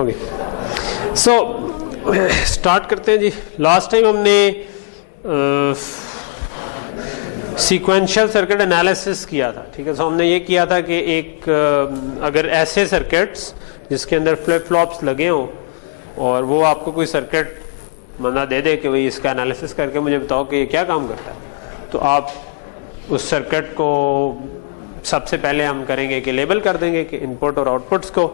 Okay, so start करते हैं जी। Last time हमने सीक्वेंशियल सर्किट एनालिसिस किया था, ठीक है। सो हमने ये किया था कि एक अगर ऐसे सर्किट्स जिसके अंदर फ्लिप फ्लॉप्स लगे हों और वो आपको कोई सर्किट बंदा दे दे कि भाई इसका एनालिसिस करके मुझे बताओ कि ये क्या काम करता है, तो आप उस सर्किट को सबसे पहले हम करेंगे कि लेबल कर देंगे कि इनपुट और आउटपुट्स को।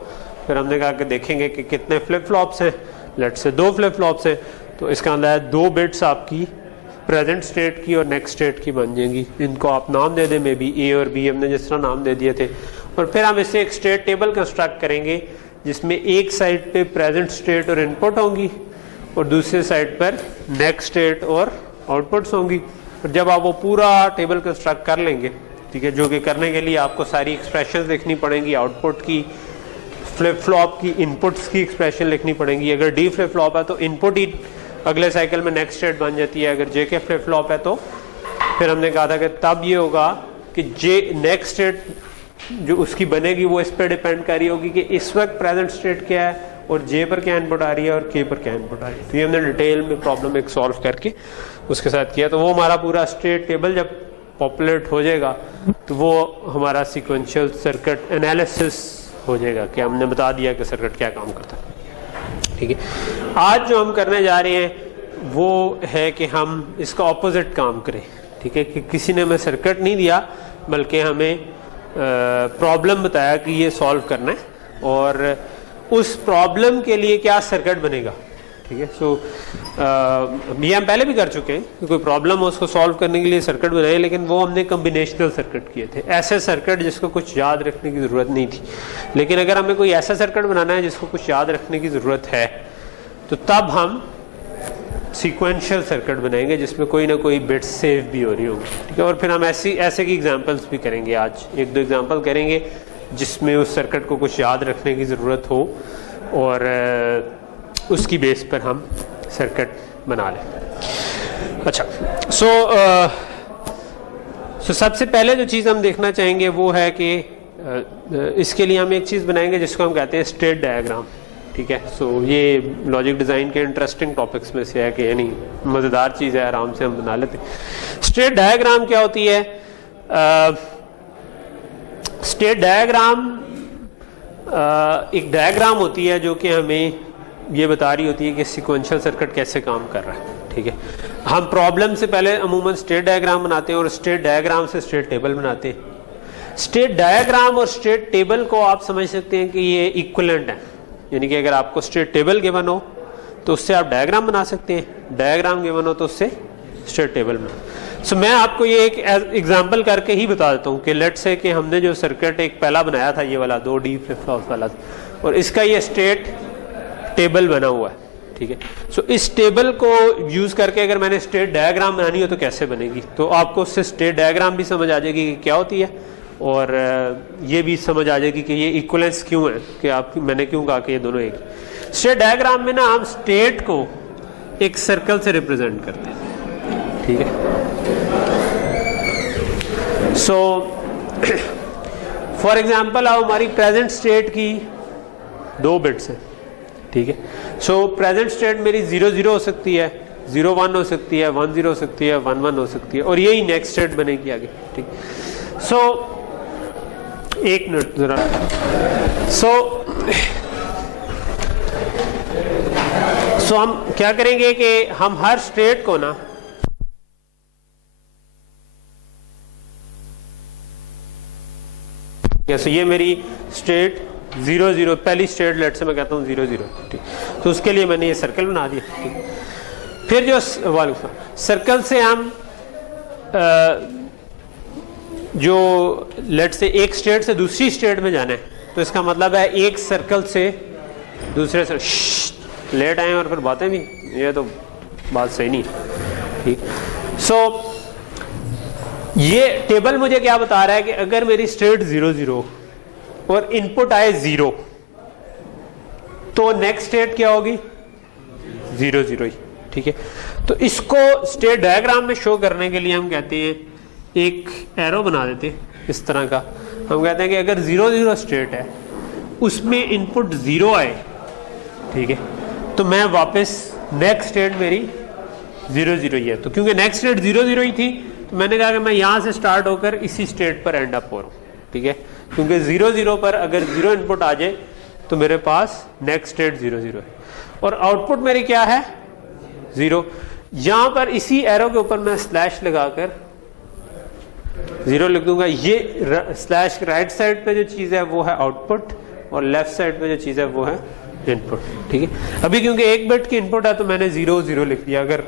फिर हमने कहा कि देखेंगे कि कितने फ्लिप फ्लॉप्स हैं, लेट्स से 2 फ्लिप फ्लॉप्स हैं, तो इसका अंदर है 2 बिट्स आपकी प्रेजेंट स्टेट की और नेक्स्ट स्टेट की बन जाएंगी। इनको आप नाम दे दें, मे बी ए और बी हमने जिस तरह नाम दे दिए थे। और फिर हम इससे एक स्टेट टेबल कंस्ट्रक्ट करेंगे जिसमें एक साइड पे प्रेजेंट स्टेट और इनपुट होंगी और दूसरे साइड पर नेक्स्ट स्टेट और आउटपुट्स होंगी। और जब आप वो पूरा टेबल कंस्ट्रक्ट कर लेंगे, ठीक है, जो कि करने के लिए आपको सारी एक्सप्रेशंस लिखनी पड़ेंगी, आउटपुट की, फ्लिप फ्लॉप की, इनपुट्स की एक्सप्रेशन लिखनी पड़ेंगी। अगर डी फ्लिप फ्लॉप है तो इनपुट ही अगले साइकिल में नेक्स्ट स्टेट बन जाती है। अगर जे के फ्लिप फ्लॉप है तो फिर हमने कहा था कि तब ये होगा कि जे नेक्स्ट स्टेट जो उसकी बनेगी वो इस पर डिपेंड कर रही होगी कि इस वक्त प्रेजेंट स्टेट क्या है और जे पर क्या इनपुट आ रही है और के पर क्या इनपुट आ रही है। तो ये हमने डिटेल में प्रॉब्लम एक सॉल्व करके उसके साथ किया। तो वो हमारा पूरा स्टेट टेबल जब पॉपुलेट हो जाएगा तो वो हमारा सीक्वेंशियल सर्किट एनालिसिस हो जाएगा कि हमने बता दिया कि सर्किट क्या काम करता है, ठीक है। आज जो हम करने जा रहे हैं वो है कि हम इसका ऑपोजिट काम करें, ठीक है, कि किसी ने हमें सर्किट नहीं दिया बल्कि हमें प्रॉब्लम बताया कि ये सॉल्व करना है और उस प्रॉब्लम के लिए क्या सर्किट बनेगा, ठीक है। सो ये हम पहले भी कर चुके हैं कि कोई प्रॉब्लम हो उसको सॉल्व करने के लिए सर्किट बनाए, लेकिन वो हमने कम्बिनेशनल सर्किट किए थे, ऐसे सर्किट जिसको कुछ याद रखने की ज़रूरत नहीं थी। लेकिन अगर हमें कोई ऐसा सर्किट बनाना है जिसको कुछ याद रखने की ज़रूरत है तो तब हम सीक्वेंशियल सर्किट बनाएंगे जिसमें कोई ना कोई बिट सेव भी हो रही होगी, ठीक है। और फिर हम ऐसे की एग्जांपल्स भी करेंगे। आज 1-2 एग्जांपल करेंगे जिसमें उस सर्किट को कुछ याद रखने की ज़रूरत हो और उसकी बेस पर हम सर्किट बना लें। अच्छा, सो सबसे पहले जो चीज़ हम देखना चाहेंगे वो है कि इसके लिए हम एक चीज़ बनाएंगे जिसको हम कहते हैं स्टेट डायग्राम, ठीक है। सो ये लॉजिक डिज़ाइन के इंटरेस्टिंग टॉपिक्स में से है कि यानी मज़ेदार चीज़ है, आराम से हम बना लेते हैं। स्टेट डायग्राम क्या होती है? स्टेट डायग्राम एक डायग्राम होती है जो कि हमें ये बता रही होती है कि सीक्वेंशियल सर्किट कैसे काम कर रहा है, ठीक है। हम प्रॉब्लम से पहले अमूमन स्टेट डायग्राम बनाते हैं और स्टेट डायग्राम से स्टेट टेबल बनाते हैं। स्टेट डायग्राम और स्टेट टेबल को आप समझ सकते हैं कि ये इक्विवेलेंट है, यानी कि अगर आपको स्टेट टेबल गिवन हो तो उससे आप डायग्राम बना सकते हैं, डायग्राम गिवन हो तो उससे स्टेट टेबल बना। सो मैं आपको ये एक एग्जांपल करके ही बता देता हूँ कि लेट्स से कि हमने जो सर्किट एक पहला बनाया था ये वाला 2 डी फ्लिप फ्लॉप वाला, और इसका ये स्टेट टेबल बना हुआ है, ठीक है। सो इस टेबल को यूज करके अगर मैंने स्टेट डायग्राम बनानी हो तो कैसे बनेगी, तो आपको उससे स्टेट डायग्राम भी समझ आ जाएगी कि क्या होती है और ये भी समझ आ जाएगी कि ये इक्विवेलेंस क्यों है, कि मैंने क्यों कहा कि ये दोनों एक। स्टेट डायग्राम में ना हम स्टेट को एक सर्कल से रिप्रेजेंट करते हैं, ठीक है। सो फॉर एग्जाम्पल अब हमारी प्रेजेंट स्टेट की 2 बिट्स हैं, ठीक है। सो प्रेजेंट स्टेट मेरी 0-0 हो सकती है, 0-1 हो सकती है, 1-0 हो सकती है, 1-1 हो सकती है और यही नेक्स्ट स्टेट बनेगी आगे, ठीक। सो एक मिनट जरा। सो हम क्या करेंगे कि हम हर स्टेट को ना सो ये मेरी स्टेट 0-0 पहली स्टेट लेट से मैं कहता हूँ 0-0, ठीक। तो उसके लिए मैंने ये सर्कल बना दिया, ठीक। फिर जो सर्कल से हम जो लेट से एक स्टेट से दूसरी स्टेट में जाना है, तो इसका मतलब है एक सर्कल से दूसरे से लेट आए और फिर बातें भी, ये तो बात सही नहीं, ठीक। सो ये टेबल मुझे क्या बता रहा है कि अगर मेरी स्टेट 0-0 और इनपुट आए 0 तो नेक्स्ट स्टेट क्या होगी 0-0 ही, ठीक है। तो इसको स्टेट डायग्राम में शो करने के लिए हम कहते हैं एक एरो बना देते हैं इस तरह का। हम कहते हैं कि अगर 0-0 स्टेट है उसमें इनपुट 0 आए ठीक है। तो मैं वापस नेक्स्ट स्टेट मेरी 0 0 ही है, तो क्योंकि नेक्स्ट स्टेट 0 0 ही थी तो मैंने कहा कि मैं यहाँ से स्टार्ट होकर इसी स्टेट पर एंड अप हो रहा हूँ, ठीक है। क्योंकि 0 0 पर अगर 0 इनपुट आ जाए तो मेरे पास नेक्स्ट स्टेट 0 0 है और आउटपुट मेरी क्या है 0। यहां पर इसी एरो के ऊपर मैं स्लैश लगाकर 0 लिख दूंगा। ये स्लैश राइट साइड पे जो चीज है वो है आउटपुट और लेफ्ट साइड पे जो चीज है वो है इनपुट, ठीक है। अभी क्योंकि एक बिट की इनपुट है तो मैंने 0 0 लिख दिया। अगर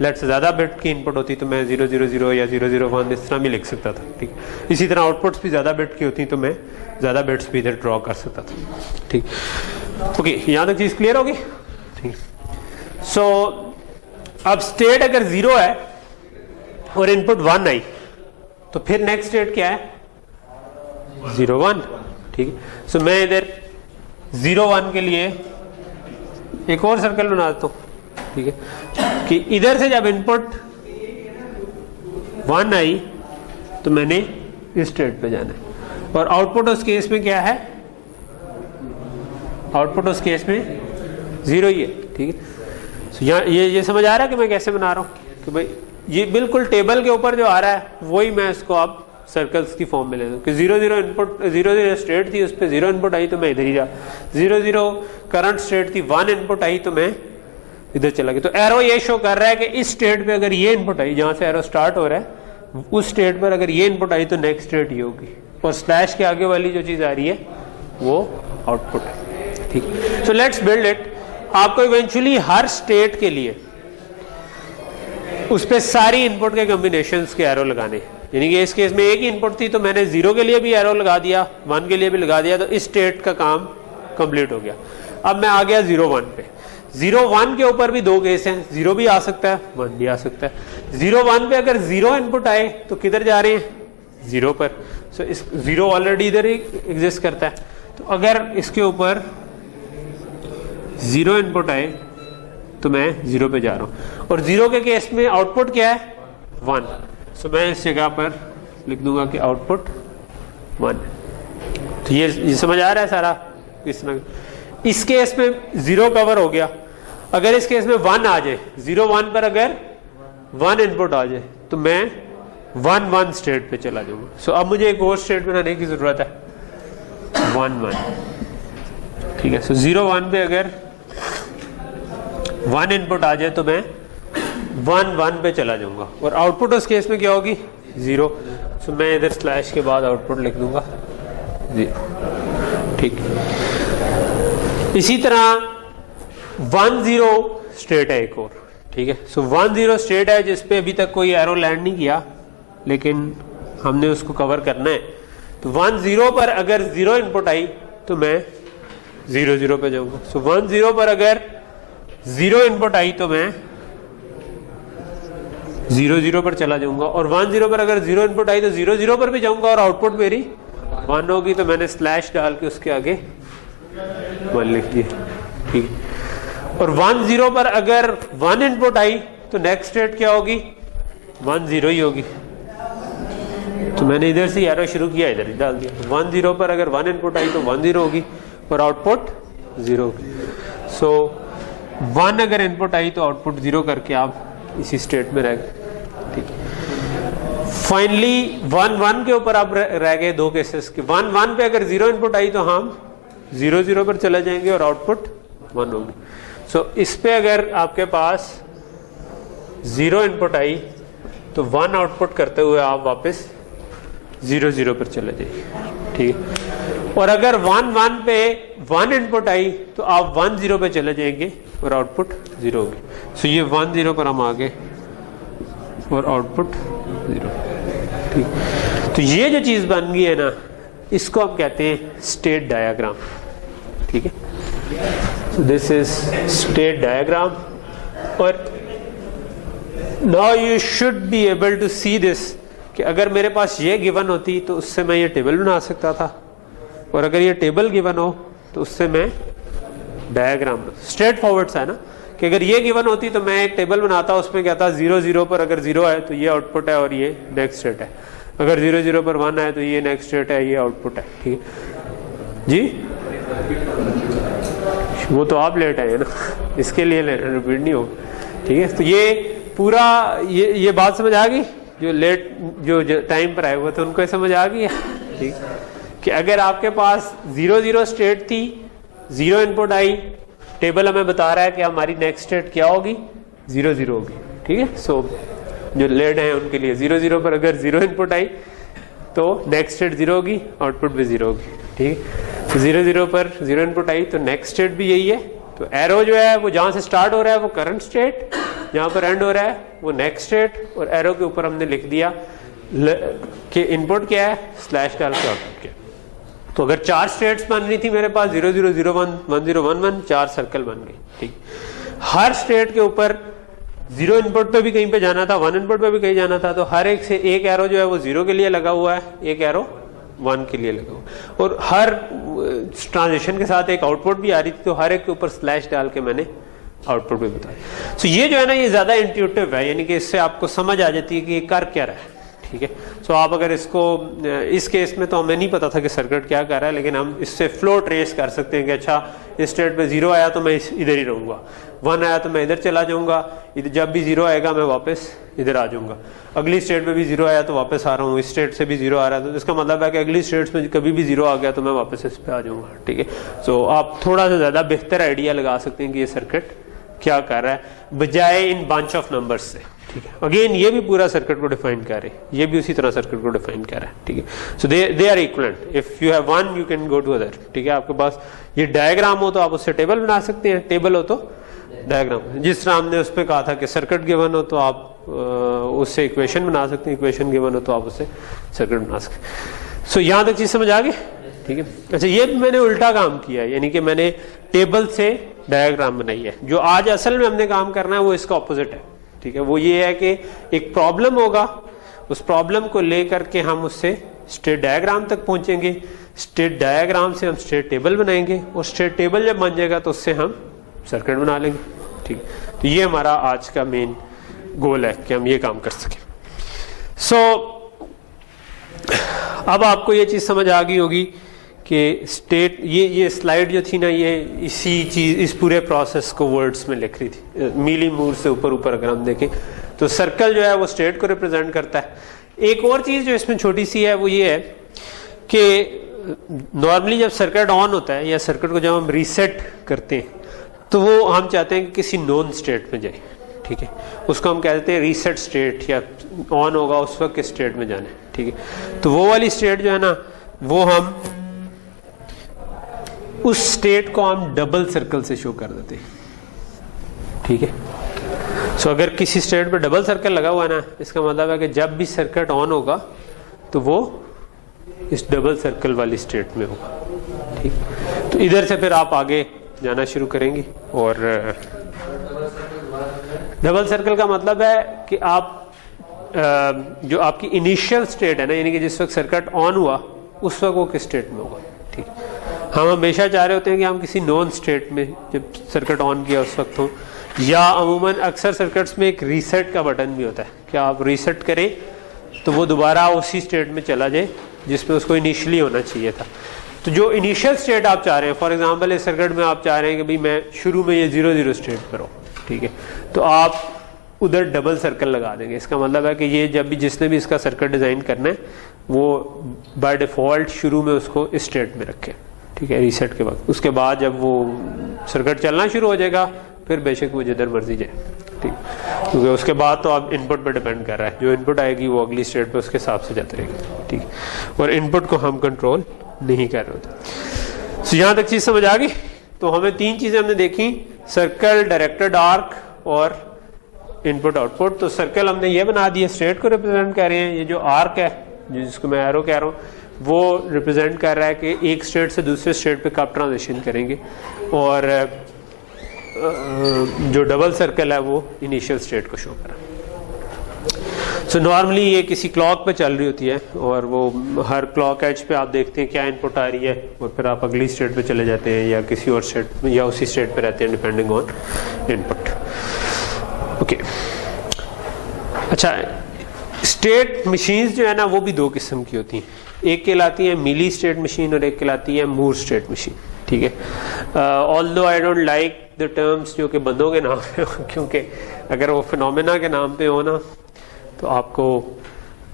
लेट से ज्यादा बिट की इनपुट होती तो मैं 0 0 0 या 0 0 1 इस तरह भी लिख सकता था, ठीक। इसी तरह आउटपुट्स भी ज्यादा बिट की होती तो मैं ज्यादा बिट्स भी इधर ड्रॉ कर सकता था, ठीक। ओके, यहां तक चीज क्लियर होगी, ठीक। सो अब स्टेट अगर 0 है और इनपुट 1 आई तो फिर नेक्स्ट स्टेट क्या है 0 1, ठीक है। सो मैं इधर 0 1 के लिए एक और सर्कल बना देता हूं, ठीक है, कि इधर से जब इनपुट 1 आई तो मैंने इस स्टेट पे जाना है और आउटपुट उस केस में क्या है, आउटपुट उस केस में 0 ही है, ठीक है। तो यहाँ ये समझ आ रहा है कि मैं कैसे बना रहा हूँ कि भाई ये बिल्कुल टेबल के ऊपर जो आ रहा है वही मैं इसको अब सर्कल्स की फॉर्म में ले दूँ कि 0 0 इनपुट 0 0 स्टेट थी, उस पर 0 इनपुट आई तो मैं इधर ही जा, 0 0 करंट स्टेट थी, 1 इनपुट आई तो मैं इधर चला गया। तो एरो ये शो कर रहा है कि इस स्टेट पे अगर ये इनपुट आई, जहां से एरो स्टार्ट हो रहा है उस स्टेट पर अगर ये इनपुट आई तो नेक्स्ट स्टेट ये होगी और स्लैश के आगे वाली जो चीज आ रही है वो आउटपुट है, ठीक। So let's build it. आपको इवेंचुअली हर स्टेट के लिए उस पे सारी इनपुट के कॉम्बिनेशंस के एरो लगाने, यानी कि इस केस में एक ही इनपुट थी तो मैंने 0 के लिए भी एरो लगा दिया, 1 के लिए भी लगा दिया, तो इस स्टेट का काम कंप्लीट हो गया। अब मैं आ गया 0 1 पे। 0 1 के ऊपर भी दो केस हैं, 0 भी आ सकता है 1 भी आ सकता है। 0 1 पे अगर 0 इनपुट आए तो किधर जा रहे हैं 0 पर। सो इस 0 ऑलरेडी इधर ही एग्जिस्ट करता है, तो अगर इसके ऊपर 0 इनपुट आए तो मैं 0 पे जा रहा हूं और 0 के केस में आउटपुट क्या है 1। सो मैं इस जगह पर लिख दूंगा कि आउटपुट 1। तो ये समझ आ रहा है सारा इस तरह। इस केस में 0 कवर हो गया। अगर इस केस में 1 आ जाए, 0 1 पर अगर 1 इनपुट आ जाए तो मैं 1 1 स्टेट पे चला जाऊंगा। सो अब मुझे एक और स्टेट बनाने की जरूरत है 1 1, ठीक है। सो 0 1 पे अगर 1 इनपुट आ जाए तो मैं 1 1 पे चला जाऊंगा और आउटपुट उस केस में क्या होगी 0। सो मैं इधर स्लैश के बाद आउटपुट लिख दूंगा 0, ठीक। इसी तरह 1 0 स्टेट है एक और, ठीक है। सो 1 0 स्टेट है जिसपे अभी तक कोई एरो लैंड नहीं किया लेकिन हमने उसको कवर करना है। तो 1 0 पर अगर 0 इनपुट आई तो मैं 0 0 पे जाऊंगा। सो 1 0 पर अगर 0 इनपुट आई तो मैं 0 0 पर चला जाऊंगा और 1 0 पर अगर 0 इनपुट आई तो 0 0 पर भी जाऊंगा और आउटपुट मेरी 1 होगी। तो मैंने स्लैश डाल के उसके आगे 1 लिख दिया, ठीक। और 1 0 पर अगर 1 इनपुट आई तो नेक्स्ट स्टेट क्या होगी 1 0 ही होगी। तो मैंने इधर से एरो शुरू किया, इधर ही डाल दिया। 1 0 पर अगर 1 इनपुट आई तो 1 0 होगी और आउटपुट 0 होगी। सो 1 अगर इनपुट आई तो आउटपुट 0 करके आप इसी स्टेट में रह गए, ठीक। फाइनली 1 1 के ऊपर आप रह गए दो केसेस के। 1 1 पे अगर 0 इनपुट आई तो हम 0 0 पर चले जाएंगे और आउटपुट 1 होगी। सो इस पे अगर आपके पास 0 इनपुट आई तो 1 आउटपुट करते हुए आप वापस 0 0 पर चले जाइए, ठीक है। और अगर 1 1 पे 1 इनपुट आई तो आप 1 0 पे चले जाएंगे और आउटपुट 0 होगी। सो ये 1 0 पर हम आ गए और आउटपुट 0, ठीक। तो ये जो चीज बन गई है ना, इसको हम कहते हैं स्टेट डायग्राम, ठीक है। So this is state diagram और now you should be able to see this कि अगर मेरे पास ये गिवन होती तो उससे मैं ये टेबल बना सकता था और अगर ये टेबल गिवन हो तो उससे मैं डायग्राम, स्ट्रेट फॉरवर्ड सा है ना, कि अगर ये गिवन होती तो मैं एक टेबल बनाता, उसमें क्या था 0 0 पर अगर 0 है तो ये आउटपुट है और ये नेक्स्ट स्टेट है। अगर 0 0 पर 1 है तो ये नेक्स्ट स्टेट है, ये आउटपुट है, ठीक है जी। वो तो आप लेट आए ना, इसके लिए रिपीट नहीं हो, ठीक है। तो ये पूरा ये बात समझ आ गई, जो लेट जो टाइम पर आए हुए थे उनको समझ आ गई है, ठीक, कि अगर आपके पास 0-0 स्टेट थी, 0 इनपुट आई, टेबल हमें बता रहा है कि हमारी नेक्स्ट स्टेट क्या होगी, 0-0 होगी, ठीक है। सो जो लेट हैं उनके लिए 0-0 पर अगर 0 इनपुट आई तो नेक्स्ट स्टेट 0 होगी, आउटपुट भी 0 होगी, ठीक है। तो 0-0 पर 0 इनपुट आई तो नेक्स्ट स्टेट भी यही है। तो एरो जो है वो जहाँ से स्टार्ट हो रहा है वो करंट स्टेट, जहाँ पर एंड हो रहा है वो नेक्स्ट स्टेट, और एरो के ऊपर हमने लिख दिया कि इनपुट क्या है, स्लैश डाल के आउटपुट क्या है। तो अगर 4 स्टेट्स बन रही थी मेरे पास 0-0, 0-1, 1-0, 1-1, 4 सर्कल बन गई, ठीक। हर स्टेट के ऊपर 0 इनपुट पे भी कहीं पे जाना था, 1 इनपुट पे भी कहीं जाना था, तो हर एक से एक एरो जो है वो 0 के लिए लगा हुआ है, एक एरो 1 के लिए लगा हुआ, और हर ट्रांजिशन के साथ एक आउटपुट भी आ रही थी, तो हर एक के ऊपर स्लैश डाल के मैंने आउटपुट भी बताया। सो ये जो है ना ये ज्यादा इंट्यूटिव है, यानी कि इससे आपको समझ आ जाती है कि ये कर क्या रहा है, ठीक है। सो आप अगर इसको इस केस में तो हमें नहीं पता था कि सर्किट क्या कर रहा है, लेकिन हम इससे फ्लो ट्रेस कर सकते हैं कि अच्छा इस स्टेट पे 0 आया तो मैं इधर ही रहूंगा, 1 आया तो मैं इधर चला जाऊंगा, इधर जब भी 0 आएगा मैं वापस इधर आ जाऊंगा, अगली स्टेट पे भी 0 आया तो वापस आ रहा हूँ, इस स्टेट से भी 0 आ रहा है तो इसका मतलब है कि अगली स्टेट में कभी भी 0 आ गया तो मैं वापस इस पे आ जाऊंगा, ठीक है। सो आप थोड़ा सा ज्यादा बेहतर आइडिया लगा सकते हैं कि ये सर्किट क्या कर रहा है बजाय इन बंच ऑफ नंबर्स से, ठीक है। अगेन ये भी पूरा सर्किट को डिफाइन कर रहे हैं, ये भी उसी तरह सर्किट को डिफाइन कर रहा है, ठीक है। So they are equivalent, if you have one you can go to other, ठीक है। आपके पास ये डायग्राम हो तो आप उससे टेबल बना सकते हैं, टेबल हो तो डायग्राम, जिस तरह हमने उस पर कहा था कि सर्किट गिवन हो तो आप उससे इक्वेशन बना सकते हैं, इक्वेशन गिवन हो तो आप उससे सर्किट बना सकते हैं। सो यहाँ तक चीज समझ आ गई, ठीक है। अच्छा ये मैंने उल्टा काम किया है, यानी कि मैंने टेबल से डायग्राम बनाई है। जो आज असल में हमने काम करना है वो इसका ऑपोजिट है, ठीक है। वो ये है कि एक प्रॉब्लम होगा, उस प्रॉब्लम को लेकर के हम उससे स्टेट डायग्राम तक पहुंचेंगे, स्टेट डायग्राम से हम स्टेट टेबल बनाएंगे, और स्टेट टेबल जब बन जाएगा तो उससे हम सर्किट बना लेंगे, ठीक। तो ये हमारा आज का मेन गोल है कि हम ये काम कर सकें। सो अब आपको ये चीज समझ आ गई होगी कि स्टेट ये स्लाइड जो थी ना ये इसी चीज इस पूरे प्रोसेस को वर्ड्स में लिख रही थी, मीली मूर से ऊपर अगर हम देखें तो सर्कल जो है वो स्टेट को रिप्रेजेंट करता है। एक और चीज जो इसमें छोटी सी है वो ये है कि नॉर्मली जब सर्किट ऑन होता है या सर्किट को जब हम रीसेट करते हैं तो वो हम चाहते हैं कि किसी नॉन स्टेट में जाए, ठीक है। उसको हम कहते हैं रीसेट स्टेट, या ऑन होगा उस वक्त किस स्टेट में जाना है, ठीक है। तो वो वाली स्टेट जो है ना वो हम उस स्टेट को हम डबल सर्कल से शो कर देते हैं, ठीक है। सो अगर किसी स्टेट पे डबल सर्कल लगा हुआ है ना, इसका मतलब है कि जब भी सर्किट ऑन होगा तो वो इस डबल सर्कल वाली स्टेट में होगा, ठीक। तो इधर से फिर आप आगे जाना शुरू करेंगे, और डबल सर्कल का मतलब है कि आप जो आपकी इनिशियल स्टेट है ना, यानी कि जिस वक्त सर्किट ऑन हुआ उस वक्त वो किस स्टेट में होगा, ठीक। हम हमेशा चाह रहे होते हैं कि हम किसी नॉन स्टेट में जब सर्किट ऑन किया उस वक्त हो, या अमूमन अक्सर सर्किट्स में एक रीसेट का बटन भी होता है कि आप रीसेट करें तो वो दोबारा उसी स्टेट में चला जाए जिसमें उसको इनिशियली होना चाहिए था। तो जो इनिशियल स्टेट आप चाह रहे हैं, फॉर एग्जांपल इस सर्किट में आप चाह रहे हैं कि भाई मैं शुरू में ये 0-0 स्टेट पर हूँ, ठीक है, तो आप उधर डबल सर्कल लगा देंगे। इसका मतलब है कि ये जब भी जिसने भी इसका सर्किट डिजाइन करना है वो बाय डिफॉल्ट शुरू में उसको इस स्टेट में रखे, ठीक है, रीसेट के वक्त। उसके बाद जब वो सर्किट चलना शुरू हो जाएगा फिर बेशक वो जिधर मर्जी जाए, ठीक, क्योंकि उसके बाद तो आप इनपुट पर डिपेंड कर रहा है, जो इनपुट आएगी वो अगली स्टेट पे उसके हिसाब से जाती रहेगी, ठीक, और इनपुट को हम कंट्रोल नहीं कर रहे होते। सो यहाँ तक चीज समझ आ गई। तो हमें 3 चीजें हमने देखी, सर्कल, डायरेक्टेड आर्क और इनपुट आउटपुट। तो सर्कल हमने ये बना दिया, स्टेट को रिप्रेजेंट कर रहे हैं, ये जो आर्क है जिसको मैं एरो कह रहा हूँ वो रिप्रेजेंट कर रहा है कि एक स्टेट से दूसरे स्टेट पे कब ट्रांजिशन करेंगे, और जो डबल सर्कल है वो इनिशियल स्टेट को शो कर रहा है। सो नॉर्मली ये किसी क्लॉक पे चल रही होती है, और वो हर क्लॉक एज पे आप देखते हैं क्या इनपुट आ रही है, और फिर आप अगली स्टेट पे चले जाते हैं या किसी और स्टेट या उसी स्टेट पे रहते हैं डिपेंडिंग ऑन इनपुट, ओके। अच्छा, स्टेट मशीन्स जो है ना वो भी 2 किस्म की होती हैं, एक कहलाती है मिली स्टेट मशीन और एक कहलाती है मूर स्टेट मशीन, ठीक है। Although I don't like the terms जो कि बंदों के नाम पे हो, क्योंकि अगर वो फिनोमेना के नाम पे हो ना तो आपको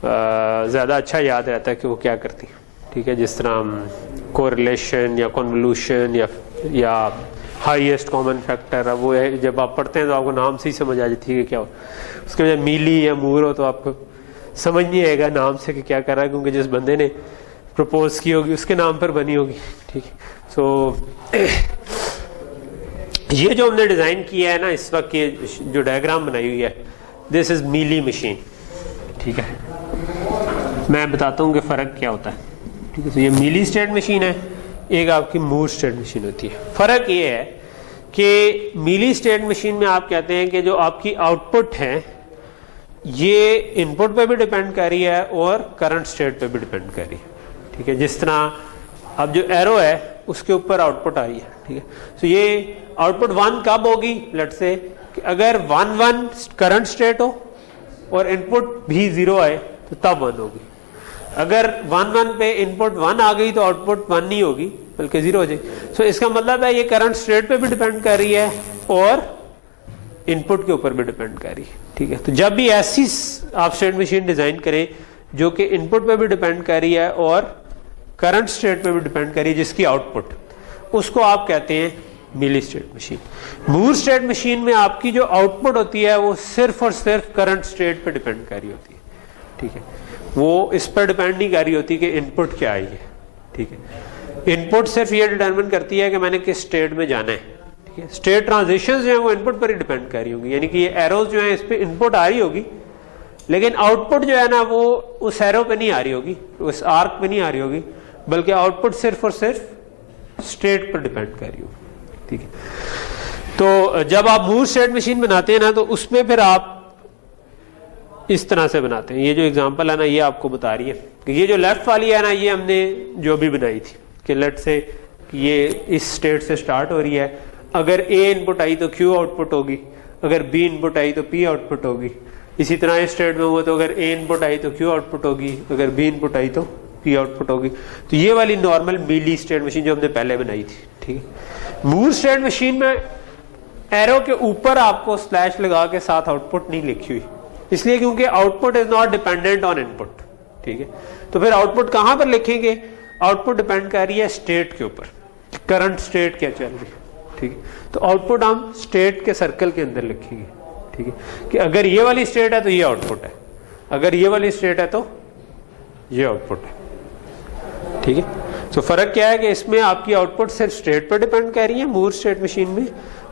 ज़्यादा अच्छा याद रहता है कि वो क्या करती है, ठीक है। जिस तरह कोरिलेशन या कन्वोल्यूशन या हाईएस्ट कॉमन फैक्टर, अब वो है जब आप पढ़ते हैं तो आपको नाम से ही समझ आ जाती है कि क्या हो। उसके वजह मीली या मूर हो तो आपको समझ नहीं आएगा नाम से कि क्या कर रहा है, क्योंकि जिस बंदे ने प्रपोज की होगी उसके नाम पर बनी होगी, ठीक है। सो ये जो हमने डिज़ाइन किया है ना इस वक्त, ये जो डायग्राम बनाई हुई है, दिस इज़ मीली मशीन, ठीक है। मैं बताता हूँ कि फ़र्क क्या होता है, ठीक है। तो ये मीली स्टेट मशीन है, एक आपकी मूर स्टेट मशीन होती है। फ़र्क ये है कि मीली स्टेट मशीन में आप कहते हैं कि जो आपकी आउटपुट है ये इनपुट पे भी डिपेंड कर रही है और करंट स्टेट पे भी डिपेंड कर रही है, ठीक है। जिस तरह अब जो एरो है उसके ऊपर आउटपुट आ रही है, ठीक है। तो ये आउटपुट 1 कब होगी, लेट्स से अगर 1 करंट स्टेट हो और इनपुट भी 0 आए तो तब 1 होगी। अगर 1 पे इनपुट 1 आ गई तो आउटपुट 1 नहीं होगी बल्कि 0 हो जाएगी। सो इसका मतलब है ये करंट स्टेट पे भी डिपेंड कर रही है और इनपुट के ऊपर भी डिपेंड कर रही है, ठीक है। तो जब भी ऐसी आप स्टेट मशीन डिजाइन करें जो कि इनपुट पे भी डिपेंड कर रही है और करंट स्टेट पे भी डिपेंड कर रही है जिसकी आउटपुट, उसको आप कहते हैं मीली स्टेट मशीन। मूर स्टेट मशीन में आपकी जो आउटपुट होती है वो सिर्फ और सिर्फ करंट स्टेट पे डिपेंड कर रही होती है, ठीक है। वो इस पर डिपेंड नहीं कर रही होती कि इनपुट क्या आई है, ठीक है। इनपुट सिर्फ ये डिटरमिन करती है कि मैंने किस स्टेट में जाना है, ठीक है। स्टेट ट्रांजिशंस जो है वो इनपुट पर ही डिपेंड कर रही होंगी, यानी कि ये एरोज जो है इस पर इनपुट आ रही होगी लेकिन आउटपुट जो है ना वो उस एरो पे नहीं आ रही होगी, उस आर्क पे नहीं आ रही होगी, बल्कि आउटपुट सिर्फ और सिर्फ स्टेट पर डिपेंड कर रही होगी, ठीक है। तो जब आप मूर स्टेट मशीन बनाते हैं ना तो उसमें फिर आप इस तरह से बनाते हैं। ये जो एग्जांपल है ना ये आपको बता रही है कि ये जो लेफ्ट वाली है ना ये हमने जो भी बनाई थी कि लेट से ये इस स्टेट से स्टार्ट हो रही है, अगर ए इनपुट आई तो क्यू आउटपुट होगी, अगर बी इनपुट आई तो पी आउटपुट होगी। इसी तरह इस स्टेट में हुआ तो अगर ए इनपुट आई तो क्यू आउटपुट होगी, अगर बी इनपुट आई तो पी आउटपुट होगी। तो ये वाली नॉर्मल मीली स्टेट मशीन जो हमने पहले बनाई थी, ठीक है। मूर स्टेट मशीन में एरो के ऊपर आपको स्लैश लगा के साथ आउटपुट नहीं लिखी हुई, इसलिए क्योंकि output is not dependent on input, ठीक है। तो फिर आउटपुट कहां पर लिखेंगे, आउटपुट डिपेंड कर रही है स्टेट के ऊपर, करंट स्टेट क्या चल रही है, ठीक है। तो आउटपुट हम स्टेट के सर्कल के अंदर लिखेंगे, ठीक है, कि अगर ये वाली स्टेट है तो ये आउटपुट है, अगर ये वाली स्टेट है तो ये आउटपुट है, ठीक है। तो फर्क क्या है कि इसमें आपकी आउटपुट सिर्फ स्टेट पर डिपेंड कर रही है, मूर स्टेट मशीन में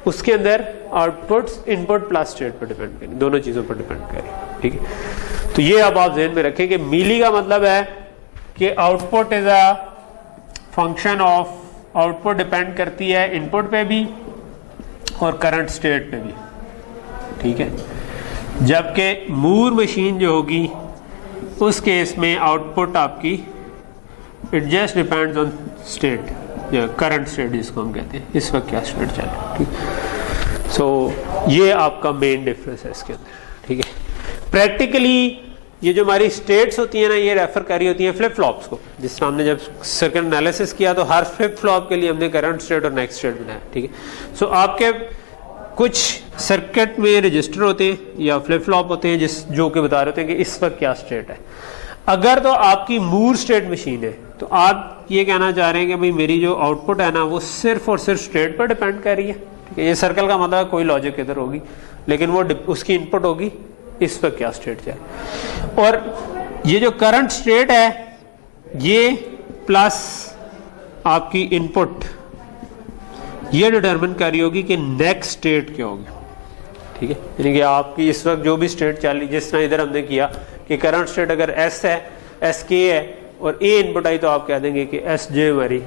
उसके अंदर आउटपुट्स इनपुट प्लस स्टेट पर डिपेंड करें, दोनों चीजों पर डिपेंड करें, ठीक है। तो ये अब आप ध्यान में रखें कि मीली का मतलब है कि output is a function of, output depend करती है इनपुट पे भी और करंट स्टेट पे भी, ठीक है। जबकि मूर मशीन जो होगी उस केस में आउटपुट आपकी it just depends on state, current state जिसको हम कहते हैं, इस वक्त क्या स्टेट चल रहा है, ठीक। सो ये आपका मेन डिफरेंस है इसके अंदर, ठीक है। प्रैक्टिकली ये जो हमारी स्टेट्स होती है ना ये रेफर कर रही होती हैं फ्लिप फ्लॉप्स को। जिस तरह हमने जब सर्किट एनालिसिस किया तो हर फ्लिप फ्लॉप के लिए हमने करंट स्टेट और नेक्स्ट स्टेट बनाया, ठीक है। सो आपके कुछ सर्किट में रजिस्टर होते हैं या फ्लिप फ्लॉप होते हैं जिस जो कि बता रहे होते हैं कि इस वक्त क्या स्टेट है। अगर तो आपकी मूर स्टेट मशीन है तो आप ये कहना चाह रहे हैं कि भाई मेरी जो आउटपुट है ना वो सिर्फ और सिर्फ स्टेट पर डिपेंड कर रही है, ठीक है। ये सर्कल का मतलब कोई लॉजिक इधर होगी लेकिन वो उसकी इनपुट होगी इस पर क्या स्टेट चल, और ये जो करंट स्टेट है ये प्लस आपकी इनपुट ये डिटरमिन कर रही होगी कि नेक्स्ट स्टेट क्या होगी, ठीक है। यानी कि आपकी इस वक्त जो भी स्टेट चल रही, जिस तरह इधर हमने किया कि करंट स्टेट अगर एस है, एस के है और ए इनपुट आई तो आप कह देंगे कि एस जे हमारी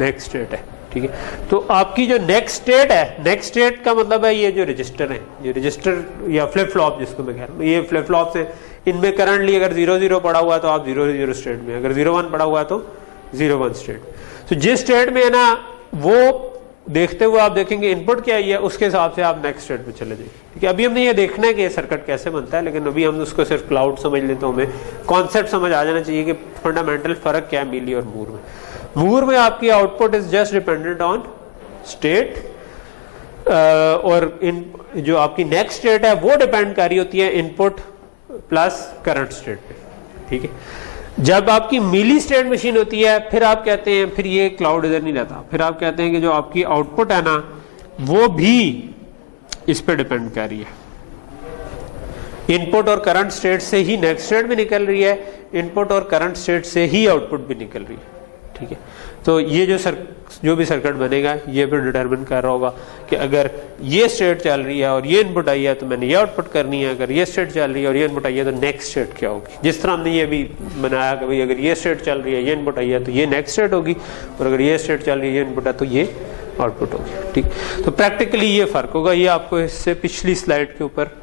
नेक्स्ट स्टेट है, ठीक है। तो आपकी जो नेक्स्ट स्टेट है, नेक्स्ट स्टेट का मतलब है ये जो रजिस्टर है, ये रजिस्टर या फ्लिप फ्लॉप जिसको मैं कह रहा हूँ, ये फ्लिप फ्लॉप है, इनमें करंटली अगर 0-0 पड़ा हुआ तो आप 0-0 स्टेट में, अगर 0-1 पड़ा हुआ तो 0-1 स्टेट। तो जिस स्टेट में है ना वो देखते हुए आप देखेंगे इनपुट क्या है, उसके हिसाब से आप नेक्स्ट स्टेट में चले जाइए, ठीक है। अभी हमने ये देखना है कि ये सर्किट कैसे बनता है, लेकिन अभी हम उसको सिर्फ क्लाउड समझ लें तो हमें कॉन्सेप्ट समझ आ जाना चाहिए कि फंडामेंटल फर्क क्या है मीली और मूर में। मूर में आपकी output is just dependent on state और इन जो आपकी नेक्स्ट स्टेट है वो डिपेंड कर रही होती है इनपुट प्लस करंट स्टेट पे, ठीक है। जब आपकी मिली स्टेट मशीन होती है फिर आप कहते हैं, फिर ये क्लाउड इधर नहीं रहता, फिर आप कहते हैं कि जो आपकी आउटपुट है ना वो भी इस पे डिपेंड कर रही है। इनपुट और करंट स्टेट से ही नेक्स्ट स्टेट भी निकल रही है, इनपुट और करंट स्टेट से ही आउटपुट भी निकल रही है, ठीक है। तो ये जो भी सर्किट बनेगा ये फिर डिटरमिन कर रहा होगा कि अगर ये स्टेट चल रही है और ये इनपुट आई है तो मैंने ये आउटपुट करनी है, अगर ये स्टेट चल रही है और ये इनपुट आई है तो नेक्स्ट स्टेट क्या होगी। जिस तरह हमने ये भी बनाया कि भाई अगर ये स्टेट चल रही है, ये इनपुट आई है तो ये नेक्स्ट स्टेट होगी, और अगर ये स्टेट चल रही है, ये इनपुट है तो ये आउटपुट होगी, ठीक। तो प्रैक्टिकली ये फर्क होगा। ये आपको इससे पिछली स्लाइड के ऊपर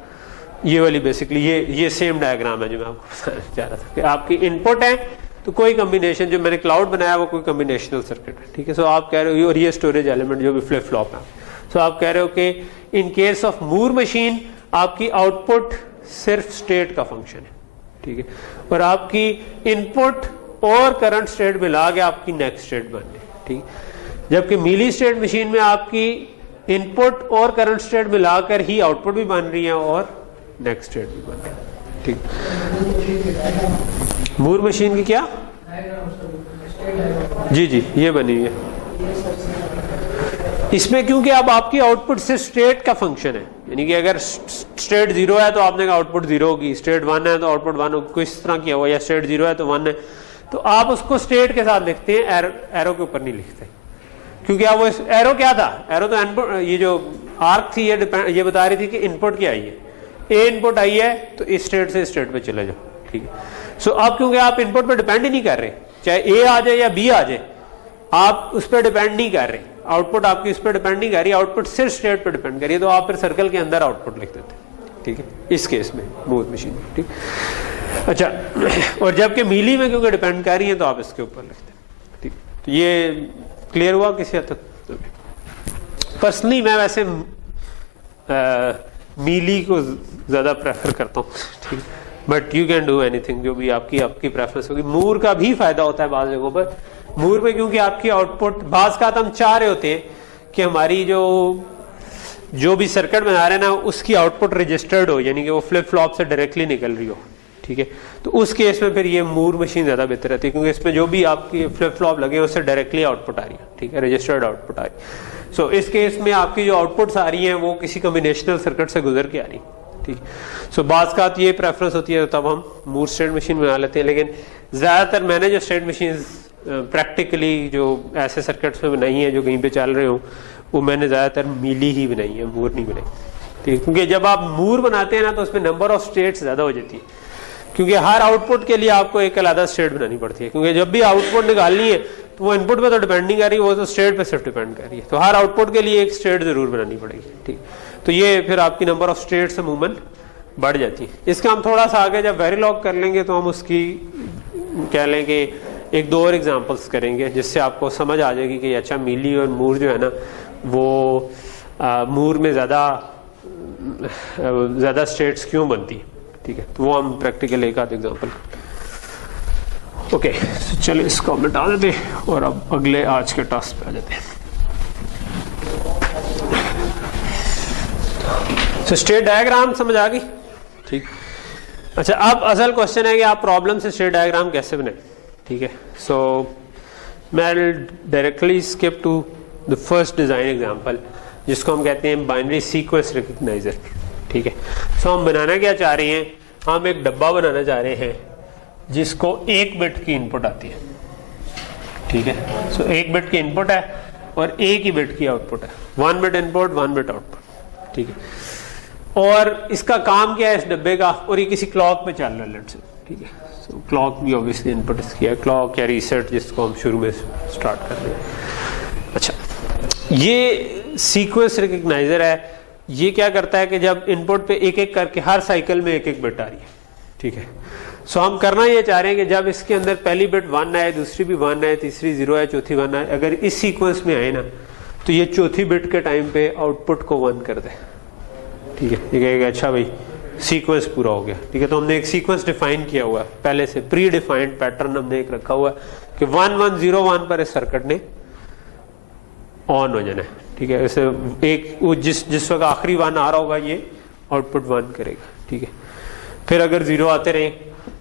ये वाली बेसिकली ये सेम डायग्राम है जो मैं आपको बताना चाह रहा था कि आपकी इनपुट है तो कोई कॉम्बिनेशन, जो मैंने क्लाउड बनाया वो कोई कॉम्बिनेशनल सर्किट है, ठीक है। सो आप कह रहे हो, और ये स्टोरेज एलिमेंट जो भी फ्लिप फ्लॉप है, सो आप कह रहे हो कि in case of Moore machine आपकी आउटपुट सिर्फ स्टेट का फंक्शन है, ठीक है, और आपकी इनपुट और करंट स्टेट मिला के आपकी नेक्स्ट स्टेट बन गई, ठीक। जबकि मिली स्टेट मशीन में आपकी इनपुट और करंट स्टेट मिलाकर ही आउटपुट भी बन रही है और नेक्स्ट स्टेट भी बन रही है, ठीक। मूर मशीन की क्या, जी जी ये बनी हुई है इसमें, क्योंकि अब आपकी आउटपुट सिर्फ स्टेट का फंक्शन है, यानी कि अगर स्टेट 0 है तो आपने कहा आउटपुट 0 होगी, स्टेट 1 है तो आउटपुट 1 होगी, कुछ इस तरह किया हुआ, या स्टेट 0 है तो 1 है, तो आप उसको स्टेट के साथ लिखते हैं, एरो के ऊपर नहीं लिखते, क्योंकि आप वो एरो क्या था, एरो तो इनपुट, ये जो आर्क थी ये बता रही थी कि इनपुट क्या आई है, ए इनपुट आई है तो इस स्टेट से स्टेट पे चले जाओ, ठीक है। सो अब क्योंकि आप इनपुट पे डिपेंड ही नहीं कर रहे, चाहे ए आ जाए या बी आ जाए, आप उस पर डिपेंड नहीं कर रहे, आउटपुट आपकी उस पर डिपेंड नहीं कर रही, आउटपुट सिर्फ स्टेट पे डिपेंड कर रही है, तो आप फिर सर्कल के अंदर आउटपुट लिख देते, ठीक है, इस केस में मूर मशीन में, ठीक। अच्छा, और जबकि मीली में क्योंकि डिपेंड कर रही है तो आप इसके ऊपर लिखते हैं, ठीक। तो ये क्लियर हुआ किसी हद तक। पर्सनली मैं वैसे मीली को ज्यादा प्रेफर करता हूँ, ठीक, but you can do anything, जो भी आपकी प्रेफरेंस होगी। मूर का भी फायदा होता है बाज जगहों पर, मूर में क्योंकि आपकी आउटपुट बाज का हम चाह रहे होते हैं कि हमारी जो भी सर्किट बना रहे हैं ना उसकी आउटपुट रजिस्टर्ड हो, यानी कि वो फ्लिप फ्लॉप से डायरेक्टली निकल रही हो, ठीक है। तो उस केस में फिर ये मूर मशीन ज्यादा बेहतर रहती है, क्योंकि इसमें जो भी आपकी फ्लिप फ्लॉप लगे उससे डायरेक्टली आउटपुट आ रही है, ठीक है, रजिस्टर्ड आउटपुट आ रही है। सो इस केस में आपकी जो आउटपुट्स आ रही हैं वो किसी कॉम्बिनेशनल सर्किट से गुजर के आ रही है, ठीक। सो बाज का ये प्रेफरेंस होती है तब हम मूर स्टेट मशीन बना लेते हैं, लेकिन ज्यादातर मैंने जो स्टेट मशीन प्रैक्टिकली जो ऐसे सर्किट्स में बनाई है जो कहीं पे चल रहे हो, वो मैंने ज्यादातर मीली ही बनाई है, मूर नहीं बनाई, ठीक। क्योंकि जब आप मूर बनाते हैं ना तो उसमें नंबर ऑफ स्टेट्स ज्यादा हो जाती है, क्योंकि हर आउटपुट के लिए आपको एक अलग स्टेट बनानी पड़ती है, क्योंकि जब भी आउटपुट निकालनी है तो वो इनपुट पे तो डिपेंड नहीं कर रही, वो तो स्टेट पे सिर्फ डिपेंड कर रही है, तो हर आउटपुट के लिए एक स्टेट जरूर बनानी पड़ेगी, ठीक। तो ये फिर आपकी नंबर ऑफ स्टेट्स अमूमन बढ़ जाती है। इसका हम थोड़ा सा आगे जब वेरिलॉग कर लेंगे तो हम उसकी कह लेंगे एक दो और एग्जांपल्स करेंगे, जिससे आपको समझ आ जाएगी कि अच्छा मीली और मूर जो है ना वो मूर में ज्यादा स्टेट्स क्यों बनती है, ठीक है। तो वो हम प्रैक्टिकल एक आध एग्जांपल, ओके। चलिए इसको मिटा देते और अब अगले आज के टास्क पे आ जाते हैं। तो स्टेट डायग्राम समझ आ गई, ठीक। अच्छा, अब असल क्वेश्चन है कि आप प्रॉब्लम से स्टेट डायग्राम कैसे बनाए, ठीक है। सो मैं directly skip to the first design example, जिसको हम कहते हैं बाइनरी सीक्वेंस रिकग्नाइजर, ठीक है। सो हम बनाना क्या चाह रहे हैं, हम एक डब्बा बनाना चाह रहे हैं जिसको 1 बिट की इनपुट आती है, ठीक है। सो 1 बिट की इनपुट है और 1 ही बिट की आउटपुट है, 1 बिट इनपुट 1 बिट आउटपुट, ठीक है। और इसका काम क्या है इस डब्बे का, और ये किसी क्लॉक पे चल रहा है, लेट्स से, ठीक है। सो क्लॉक भी ऑब्वियसली इनपुट इसकी है, क्लॉक या रीसेट जिसको हम शुरू में स्टार्ट कर रहे हैं। अच्छा, ये सीक्वेंस रिकग्नाइजर है, ये क्या करता है कि जब इनपुट पे एक एक करके हर साइकिल में एक एक बिट आ रही है, ठीक है। सो हम करना ये चाह रहे हैं कि जब इसके अंदर पहली बिट 1 आए, दूसरी भी 1 आए, तीसरी 0 आए, चौथी 1 आए, अगर इस सीक्वेंस में आए ना तो ये चौथी बिट के टाइम पे आउटपुट को 1 कर दे, ठीक है। ये कहेगा अच्छा भाई सीक्वेंस पूरा हो गया, ठीक है। तो हमने एक सीक्वेंस डिफाइन किया हुआ है पहले से, प्री डिफाइंड पैटर्न हमने एक रखा हुआ है कि 1101 पर इस सर्किट ने ऑन हो जाना है, ठीक है। ऐसे एक वो जिस वक्त आखिरी 1 आ रहा होगा ये आउटपुट 1 करेगा, ठीक है। फिर अगर 0 आते रहे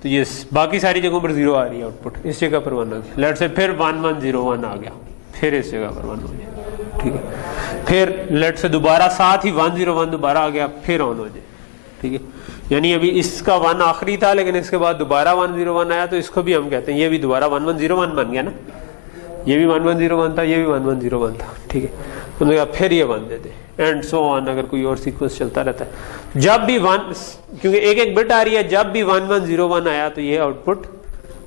तो ये बाकी सारी जगहों पर 0 आ रही है आउटपुट, इस जगह पर 1 आ गया, लेट से फिर 1 1 0 1 आ गया, फिर इस जगह पर 1 हो जाए, ठीक है। फिर लेट से दोबारा साथ ही 1 0 1 दोबारा आ गया, फिर ऑन हो जाए, ठीक है। यानी अभी इसका 1 आखिरी था, लेकिन इसके बाद दोबारा 1 0 1 आया, तो इसको भी हम कहते हैं ये भी दोबारा 1 1 0 1 बन गया ना। ये भी 1 1 0 1 था, ये भी 1 1 0 1 था, ठीक है। उन्होंने कहा फिर ये 1 दे दे, एंड सो ऑन, अगर कोई और सीक्वेंस चलता रहता है। जब भी 1, क्योंकि एक एक बिट आ रही है, जब भी 1 1 0 1 आया तो ये आउटपुट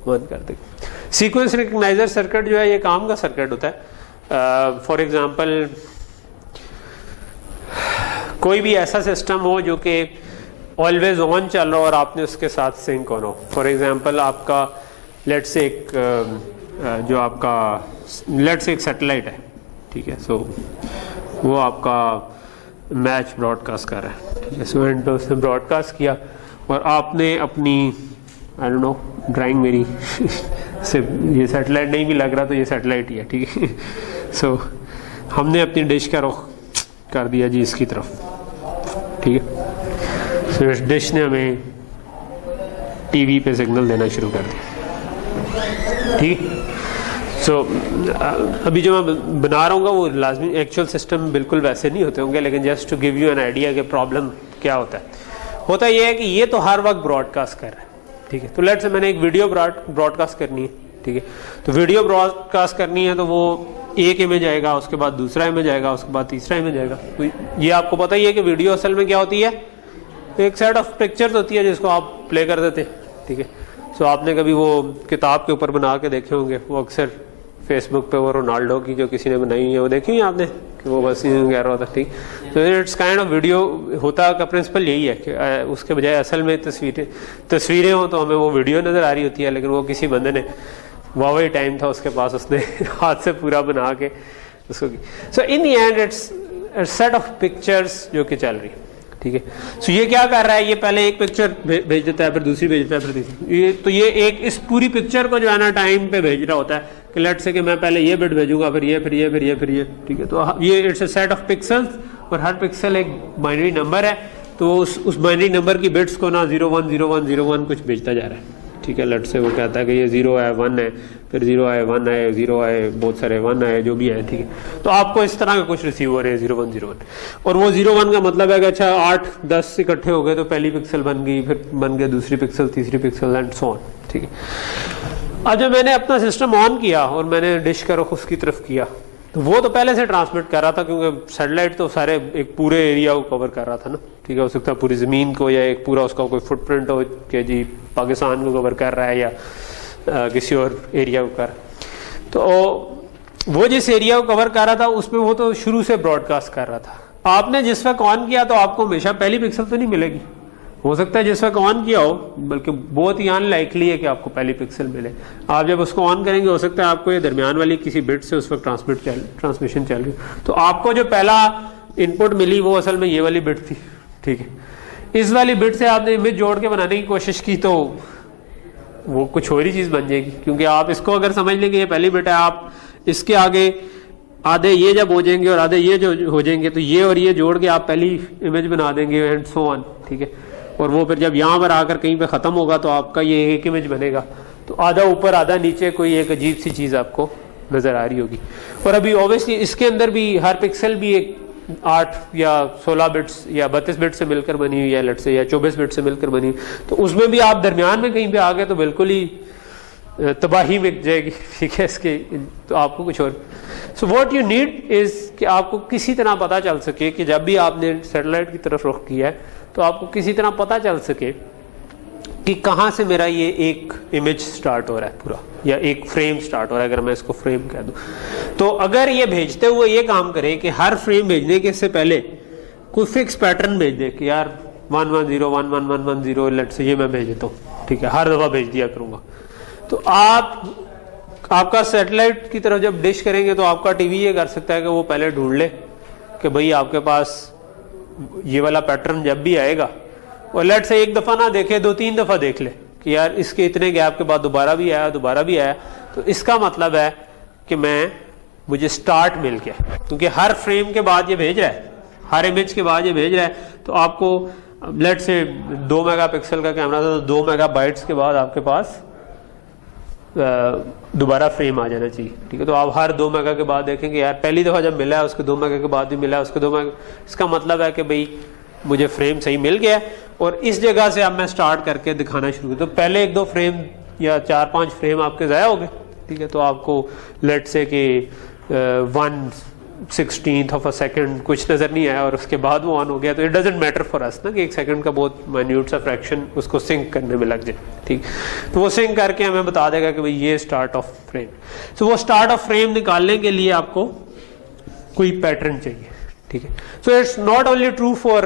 1 कर देगा। सीक्वेंस रिकग्नाइजर सर्किट जो है ये काम का सर्किट होता है। फॉर एग्जांपल कोई भी ऐसा सिस्टम हो जो कि ऑलवेज ऑन चल रहा हो और आपने उसके साथ सिंक ऑन हो। फॉर एग्जांपल आपका लेट से एक जो आपका लेट से एक सैटेलाइट है, ठीक है। सो वो आपका मैच ब्रॉडकास्ट कर रहा है, ठीक है। सो एंड पे उसने ब्रॉडकास्ट किया और आपने अपनी आई डोंट नो ड्राइंग मेरी से ये सैटेलाइट नहीं भी लग रहा तो ये सैटेलाइट ही है, ठीक है। सो हमने अपनी डिश का रुख कर दिया जी इसकी तरफ, ठीक है। सो इस डिश ने हमें टीवी पे सिग्नल देना शुरू कर दिया, ठीक है। सो अभी जो मैं बना रहा हूँ वो लाजमी एक्चुअल सिस्टम बिल्कुल वैसे नहीं होते होंगे, लेकिन just to give you an idea कि प्रॉब्लम क्या होता है ये है कि ये तो हर वक्त ब्रॉडकास्ट कर रहा है, ठीक है। तो लेट से मैंने एक वीडियो ब्रॉडकास्ट करनी है, ठीक है। तो वीडियो ब्रॉडकास्ट करनी है तो वो एक इमेज आएगा, उसके बाद दूसरा इमेज आएगा, उसके बाद तीसरा इमेज आएगा। तो ये आपको पता ही है कि वीडियो असल में क्या होती है, एक सेट ऑफ पिक्चर्स होती है जिसको आप प्ले कर देते हैं, ठीक है। सो आपने कभी वो किताब के ऊपर बना के देखे होंगे, वो अक्सर फेसबुक पे वो रोनाल्डो की जो किसी ने बनाई है वो देखी है आपने, कि वो बस यूं कह रहा था, ठीक। तो इट्स काइंड ऑफ वीडियो होता का प्रिंसिपल यही है कि उसके बजाय असल में तस्वीरें हो तो हमें वो वीडियो नज़र आ रही होती है, लेकिन वो किसी बंदे ने वाह टाइम था उसके पास, उसने हाथ से पूरा बना के उसको। So in the end it's set of pictures जो कि चल रही, ठीक है। सो ये क्या कर रहा है, ये पहले एक पिक्चर भेज देता है, फिर दूसरी भेज देता है, फिर तीसरी। तो ये एक इस पूरी पिक्चर को जो है ना टाइम पे भेज रहा होता है कि लेट से कि मैं पहले ये बिट भेजूंगा, फिर ये, फिर ये, फिर ये, फिर ये, ठीक है। तो ये it's a set of pixels और हर पिक्सल एक बाइनरी नंबर है, तो उस बाइनरी नंबर की बिट्स को ना 0 1 0 1 0 1 कुछ भेजता जा रहा है, ठीक है। लेट से वो कहता है कि ये 0 है 1 है, फिर 0 आए 1 आए 0 आए, बहुत सारे 1 आए, जो भी है, ठीक है। तो आपको इस तरह का कुछ रिसीव हो रहे हैं 0 1 0 1, और वो 0 1 का मतलब है कि अच्छा 8 10 इकट्ठे हो गए तो पहली पिक्सल बन गई, फिर बन गई दूसरी पिक्सल, तीसरी पिक्सल, एंड सो ऑन, ठीक है। अब जब मैंने अपना सिस्टम ऑन किया और मैंने डिश का रुख उसकी तरफ किया, तो वो तो पहले से ट्रांसमिट कर रहा था, क्योंकि सैटेलाइट तो सारे एक पूरे एरिया को कवर कर रहा था ना, ठीक है। हो सकता है पूरी ज़मीन को, या एक पूरा उसका कोई फुटप्रिंट हो कि जी पाकिस्तान को कवर कर रहा है, या किसी और एरिया को कर। तो वो जिस एरिया को कवर कर रहा था उसमें वो तो शुरू से ब्रॉडकास्ट कर रहा था। आपने जिस वक्त ऑन किया तो आपको हमेशा पहली पिक्सल तो नहीं मिलेगी, हो सकता है जिस वक्त ऑन किया हो, बल्कि बहुत ही अनलाइकली है कि आपको पहली पिक्सल मिले। आप जब उसको ऑन करेंगे हो सकता है आपको ये दरमियान वाली किसी बिट से उस वक्त ट्रांसमिशन चल रही, तो आपको जो पहला इनपुट मिली वो असल में ये वाली बिट थी, ठीक है। इस वाली बिट से आपने इमेज जोड़ के बनाने की कोशिश की तो वो कुछ और ही चीज़ बन जाएगी, क्योंकि आप इसको अगर समझ लेंगे ये पहली बिट है, आप इसके आगे आधे ये जब हो जाएंगे और आधे ये जो हो जाएंगे तो ये और ये जोड़ के आप पहली इमेज बना देंगे, एंड सो ऑन, ठीक है। और वो फिर जब यहाँ पर आकर कहीं पे ख़त्म होगा तो आपका ये एक इमेज बनेगा, तो आधा ऊपर आधा नीचे कोई एक अजीब सी चीज़ आपको नज़र आ रही होगी। और अभी ऑब्वियसली इसके अंदर भी हर पिक्सल भी एक 8 या 16 बिट्स या 32 बिट से मिलकर बनी हुई है, लेट से, या 24 बिट से मिलकर बनी हुई, तो उसमें भी आप दरमियान में कहीं पे आ गए तो बिल्कुल ही तबाही मिट जाएगी, ठीक है इसके। तो आपको कुछ और, so what you need is कि आपको किसी तरह पता चल सके कि जब भी आपने सैटेलाइट की तरफ रुख किया है तो आपको किसी तरह पता चल सके कि कहाँ से मेरा ये एक इमेज स्टार्ट हो रहा है पूरा, या एक फ्रेम स्टार्ट हो रहा है, अगर मैं इसको फ्रेम कह दूँ। तो अगर ये भेजते हुए ये काम करे कि हर फ्रेम भेजने के से पहले कोई फिक्स पैटर्न भेज दे कि यार 1 1 0 1 1 1 1 0, लेट से ये मैं भेज देता हूँ, ठीक है, हर दफ़ा भेज दिया करूँगा। तो आपका सैटेलाइट की तरफ जब डिश करेंगे तो आपका टीवी ये कर सकता है कि वो पहले ढूंढ ले कि भाई आपके पास ये वाला पैटर्न जब भी आएगा, और लेट से एक दफ़ा ना देखे 2-3 दफ़ा देख ले कि यार इसके इतने गैप के बाद दोबारा भी आया, तो इसका मतलब है कि मैं मुझे स्टार्ट मिल गया, क्योंकि हर फ्रेम के बाद ये भेज रहा है, हर इमेज के बाद ये भेज रहा है। तो आपको लेट से 2 मेगापिक्सल का कैमरा था, तो 2 मेगाबाइट्स के बाद आपके पास दोबारा फ्रेम आ जाना चाहिए, ठीक है। तो आप हर 2 मेगा के बाद देखेंगे यार पहली दफ़ा जब मिला है उसके 2 मेगा के बाद भी मिला है, उसके 2 मेगा, इसका मतलब है कि भाई मुझे फ्रेम सही मिल गया। और इस जगह से अब मैं स्टार्ट करके दिखाना शुरू, तो पहले 1-2 फ्रेम या 4-5 फ्रेम आपके ज़ाया हो गए, ठीक है। तो आपको लेट से कि 1/16 ऑफ अ सेकंड कुछ नज़र नहीं आया और उसके बाद वो ऑन हो गया, तो it doesn't matter for us ना कि 1 सेकंड का बहुत माइन्यूट सा फ्रैक्शन उसको सिंक करने में लग जाए, ठीक। तो वो सिंक करके हमें बता देगा कि भाई ये स्टार्ट ऑफ फ्रेम। तो वो स्टार्ट ऑफ फ्रेम निकालने के लिए आपको कोई पैटर्न चाहिए, ठीक है। So it's not only true for,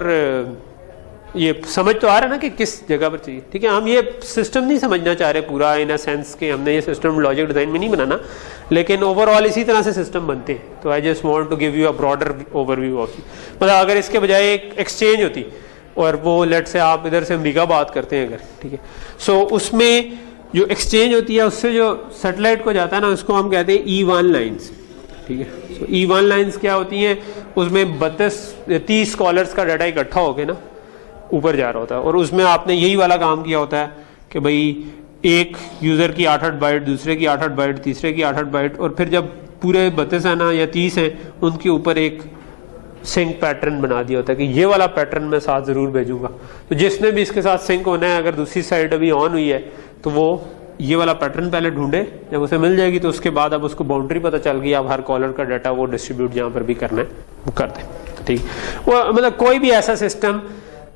ये समझ तो आ रहा है ना कि किस जगह पर चाहिए, ठीक है। हम ये सिस्टम नहीं समझना चाह रहे पूरा इन अ सेंस कि हमने ये सिस्टम लॉजिक डिजाइन में नहीं बनाना, लेकिन ओवरऑल इसी तरह से सिस्टम बनते हैं। तो I just want to give you a broader overview of, मतलब अगर इसके बजाय एक एक्सचेंज होती और वो लेट से आप इधर से अमेरिका बात करते हैं अगर, ठीक है। सो उसमें जो एक्सचेंज होती है उससे जो सैटेलाइट को जाता है ना, उसको हम कहते हैं E1 लाइन्स, ठीक है। सो E1 लाइन्स क्या होती हैं, उसमें 32-30 स्कॉलर्स का डाटा इकट्ठा होके ना ऊपर जा रहा होता है, और उसमें आपने यही वाला काम किया होता है कि भाई एक यूज़र की 8-8 बाइट, दूसरे की 8-8 बाइट, तीसरे की 8-8 बाइट, और फिर जब पूरे 32 है ना या 30 हैं उनके ऊपर एक सिंक पैटर्न बना दिया होता है कि ये वाला पैटर्न मैं साथ ज़रूर भेजूंगा। तो जिसने भी इसके साथ सिंक होना है, अगर दूसरी साइड अभी ऑन हुई है तो वो ये वाला पैटर्न पहले ढूंढे, जब उसे मिल जाएगी तो उसके बाद अब उसको बाउंड्री पता चल गई, अब हर कॉलर का डाटा वो डिस्ट्रीब्यूट जहाँ पर भी करना है वो कर दे, ठीक। वो मतलब कोई भी ऐसा सिस्टम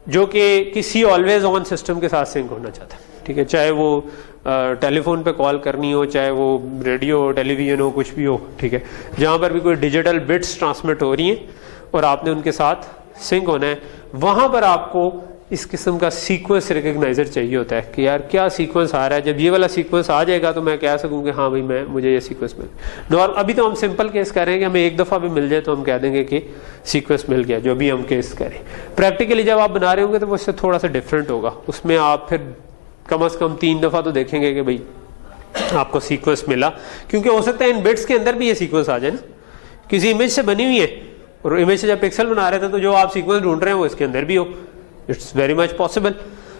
जो कि किसी ऑलवेज ऑन सिस्टम के साथ सिंक होना चाहता है, ठीक है। चाहे वो टेलीफोन पे कॉल करनी हो, चाहे वो रेडियो टेलीविजन हो, कुछ भी हो, ठीक है। जहाँ पर भी कोई डिजिटल बिट्स ट्रांसमिट हो रही हैं और आपने उनके साथ सिंक होना है, वहाँ पर आपको इस किस्म का सीक्वेंस रिकग्नाइजर चाहिए होता है कि यार क्या सीक्वेंस आ रहा है। जब ये वाला सीक्वेंस आ जाएगा तो मैं कह सकूँ कि हाँ भाई मुझे ये सीक्वेंस मिल। और अभी तो हम सिंपल केस करें कि हमें एक दफ़ा भी मिल जाए तो हम कह देंगे कि सीक्वेंस मिल गया, जो भी हम केस करें। प्रैक्टिकली जब आप बना रहे होंगे तो वो इससे थोड़ा सा डिफरेंट होगा, उसमें आप फिर कम से कम 3 दफ़ा तो देखेंगे कि भाई आपको सीक्वेंस मिला, क्योंकि हो सकता है इन बिट्स के अंदर भी ये सीक्वेंस आ जाए ना, किसी इमेज से बनी हुई है और इमेज से जब पिक्सल बना रहे थे तो जो आप सीक्वेंस ढूंढ रहे हैं वो इसके अंदर भी हो, इट्स वेरी मच पॉसिबल।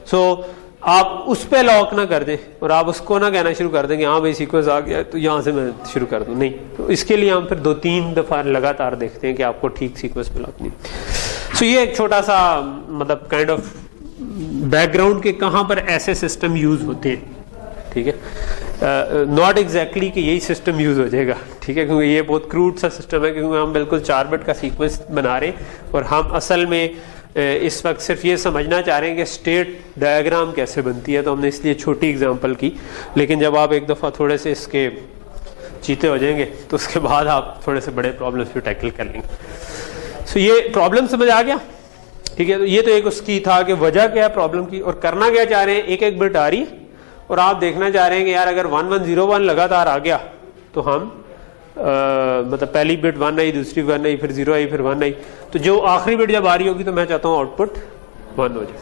सो आप उस पर लॉक ना कर दें और आप उसको ना कहना शुरू कर दें कि हाँ भाई सीक्वेंस आ गया तो यहाँ से मैं शुरू कर दूँ, नहीं। तो इसके लिए हम फिर 2-3 दफ़ा लगातार देखते हैं कि आपको ठीक सीक्वेंस मिला कि नहीं। सो ये एक छोटा सा मतलब काइंड ऑफ बैकग्राउंड के कहाँ पर ऐसे सिस्टम यूज होते हैं, ठीक है। नॉट एग्जैक्टली कि यही सिस्टम यूज हो जाएगा, ठीक है, क्योंकि ये बहुत क्रूड सा सिस्टम है, क्योंकि हम बिल्कुल 4 बिट का सीक्वेंस बना रहे हैं और हम असल में इस वक्त सिर्फ ये समझना चाह रहे हैं कि स्टेट डायग्राम कैसे बनती है। तो हमने इसलिए छोटी एग्जांपल की, लेकिन जब आप एक दफ़ा थोड़े से इसके चीते हो जाएंगे तो उसके बाद आप थोड़े से बड़े प्रॉब्लम्स भी टैकल कर लेंगे। सो ये प्रॉब्लम समझ आ गया, ठीक है। तो ये तो एक उसकी था कि वजह क्या है प्रॉब्लम की, और करना क्या चाह रहे हैं, एक बिट आ रही है और आप देखना चाह रहे हैं कि यार अगर 1101 लगातार आ गया तो हम मतलब पहली बिट 1 आई, दूसरी 1 आई, फिर 0 आई, फिर 1 आई, तो जो आखिरी बिट जब आ रही होगी तो मैं चाहता हूँ आउटपुट 1 हो जाए,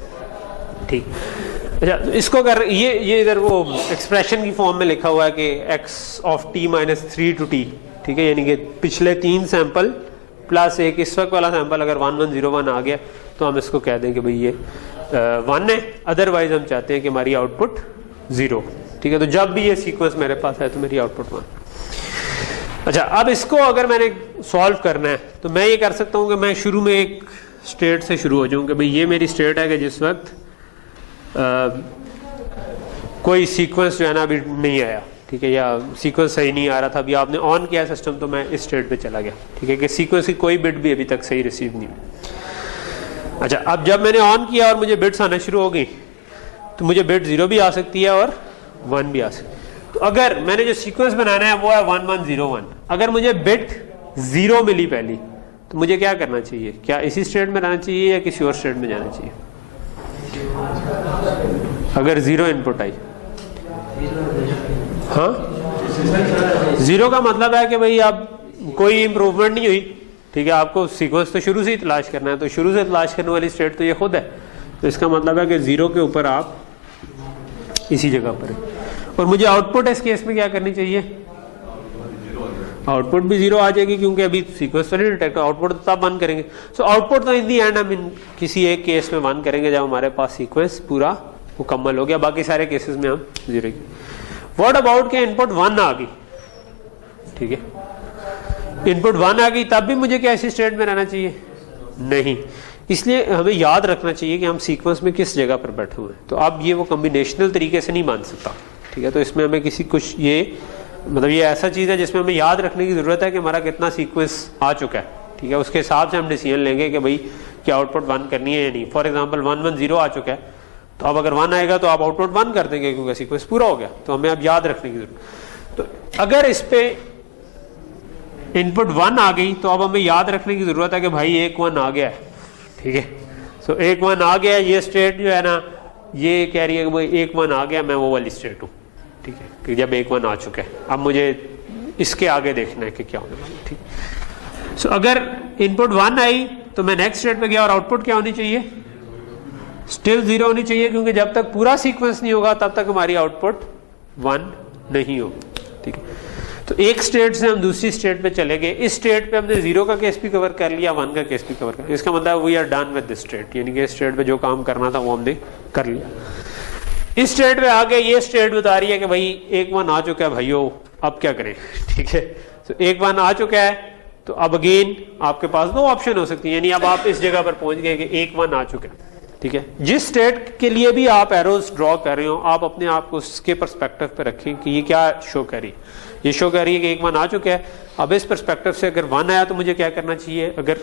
ठीक। अच्छा, तो इसको कर ये इधर वो एक्सप्रेशन की फॉर्म में लिखा हुआ है कि x of t minus 3 to t, ठीक है, यानी कि पिछले 3 सैंपल प्लस एक इस वक्त वाला सैंपल अगर 1101 आ गया तो हम इसको कह दें कि भाई ये 1 है, अदरवाइज हम चाहते हैं कि हमारी आउटपुट 0, ठीक है। तो जब भी ये सीक्वेंस मेरे पास है तो मेरी आउटपुट 1। अच्छा, अब इसको अगर मैंने सॉल्व करना है तो मैं ये कर सकता हूँ कि मैं शुरू में एक स्टेट से शुरू हो जाऊँ कि भाई ये मेरी स्टेट है कि जिस वक्त कोई सीक्वेंस जो है ना अभी नहीं आया, ठीक है, या सीक्वेंस सही नहीं आ रहा था, अभी आपने ऑन किया सिस्टम तो मैं इस स्टेट पे चला गया, ठीक है, कि सीक्वेंस की कोई बिट भी अभी तक सही रिसीव नहीं हुई। अच्छा, अब जब मैंने ऑन किया और मुझे बिट्स आना शुरू हो गई तो मुझे बिट 0 भी आ सकती है और 1 भी आ सकती है। तो अगर मैंने जो सीक्वेंस बनाना है वो है 1101, अगर मुझे बिट 0 मिली पहली तो मुझे क्या करना चाहिए, क्या इसी स्टेट में रहना चाहिए या किसी और स्टेट में जाना चाहिए? अगर 0 इनपुट आई, हाँ, 0 का मतलब है कि भाई अब कोई इंप्रूवमेंट नहीं हुई, ठीक है, आपको सीक्वेंस तो शुरू से ही तलाश करना है, तो शुरू से तलाश करने वाली स्टेट तो ये खुद है, तो इसका मतलब है कि 0 के ऊपर आप इसी जगह पर है। और मुझे आउटपुट इस केस में क्या करनी चाहिए? आउटपुट भी 0 आ जाएगी क्योंकि अभी सीक्वेंस तो नहीं डिटेक्ट, आउटपुट तो तब 1 करेंगे। सो आउटपुट तो इन दी एंड हम किसी एक केस में 1 करेंगे जब हमारे पास सीक्वेंस पूरा मुकम्मल हो गया, बाकी सारे केसेस में हम 0। व्हाट अबाउट के इनपुट 1 आ गई, ठीक है, इनपुट 1 आ गई, तब भी मुझे क्या ऐसी स्टेट में रहना चाहिए? नहीं। इसलिए हमें याद रखना चाहिए कि हम सीक्वेंस में किस जगह पर बैठे हुए हैं। तो अब ये वो कॉम्बिनेशनल तरीके से नहीं मान सकता, ठीक है। तो इसमें हमें किसी कुछ ये मतलब ये ऐसा चीज़ है जिसमें हमें याद रखने की ज़रूरत है कि हमारा कितना सीक्वेंस आ चुका है, ठीक है। उसके हिसाब से हम डिसीजन लेंगे कि भाई क्या आउटपुट 1 करनी है या नहीं। फॉर एग्जांपल 1 1 0 आ चुका है, तो अब अगर 1 आएगा तो आप आउटपुट 1 कर देंगे क्योंकि सीक्वेंस पूरा हो गया। तो हमें अब याद रखने की जरूरत। तो अगर इस पे इनपुट 1 आ गई तो अब हमें याद रखने की जरूरत है कि भाई 1 1 आ गया है, ठीक है। सो 1 1 आ गया, ये स्टेट जो है ना ये कह रही है कि भाई 1 1 आ गया, मैं वो वाली स्टेट हूँ, ठीक है, कि जब 1 1 आ चुका है। अब मुझे इसके आगे देखना है कि क्या होने वाला, ठीक। सो अगर इनपुट 1 आई तो मैं नेक्स्ट स्टेट पे गया और आउटपुट क्या होनी चाहिए? स्टिल 0 होनी चाहिए, क्योंकि जब तक पूरा सीक्वेंस नहीं होगा तब तक हमारी आउटपुट 1 नहीं होगी, ठीक है। तो एक स्टेट से हम दूसरी स्टेट पे चले गए। इस स्टेट पे हमने 0 का केस भी कवर कर लिया, 1 का केस भी कवर कर लिया। इसका मतलब we are done with this state, यानी कि इस स्टेट पे जो काम करना था वो हमने कर लिया। इस स्टेट पे आगे ये स्टेट बता रही है कि भाई 1 1 आ चुका है भाइयों, अब क्या करें, ठीक है। तो 1 1 आ चुका है, तो अब अगेन आपके पास 2 ऑप्शन हो सकती है, यानी अब आप इस जगह पर पहुंच गए कि 1 1 आ चुका है, ठीक है। जिस स्टेट के लिए भी आप एरोज ड्रॉ कर रहे हो, आप अपने आप को उसके पर्सपेक्टिव पे रखें कि ये क्या शो कर रही है। ये शो कर रही है कि 1 1 आ चुका है। अब इस पर्सपेक्टिव से अगर 1 आया तो मुझे क्या करना चाहिए, अगर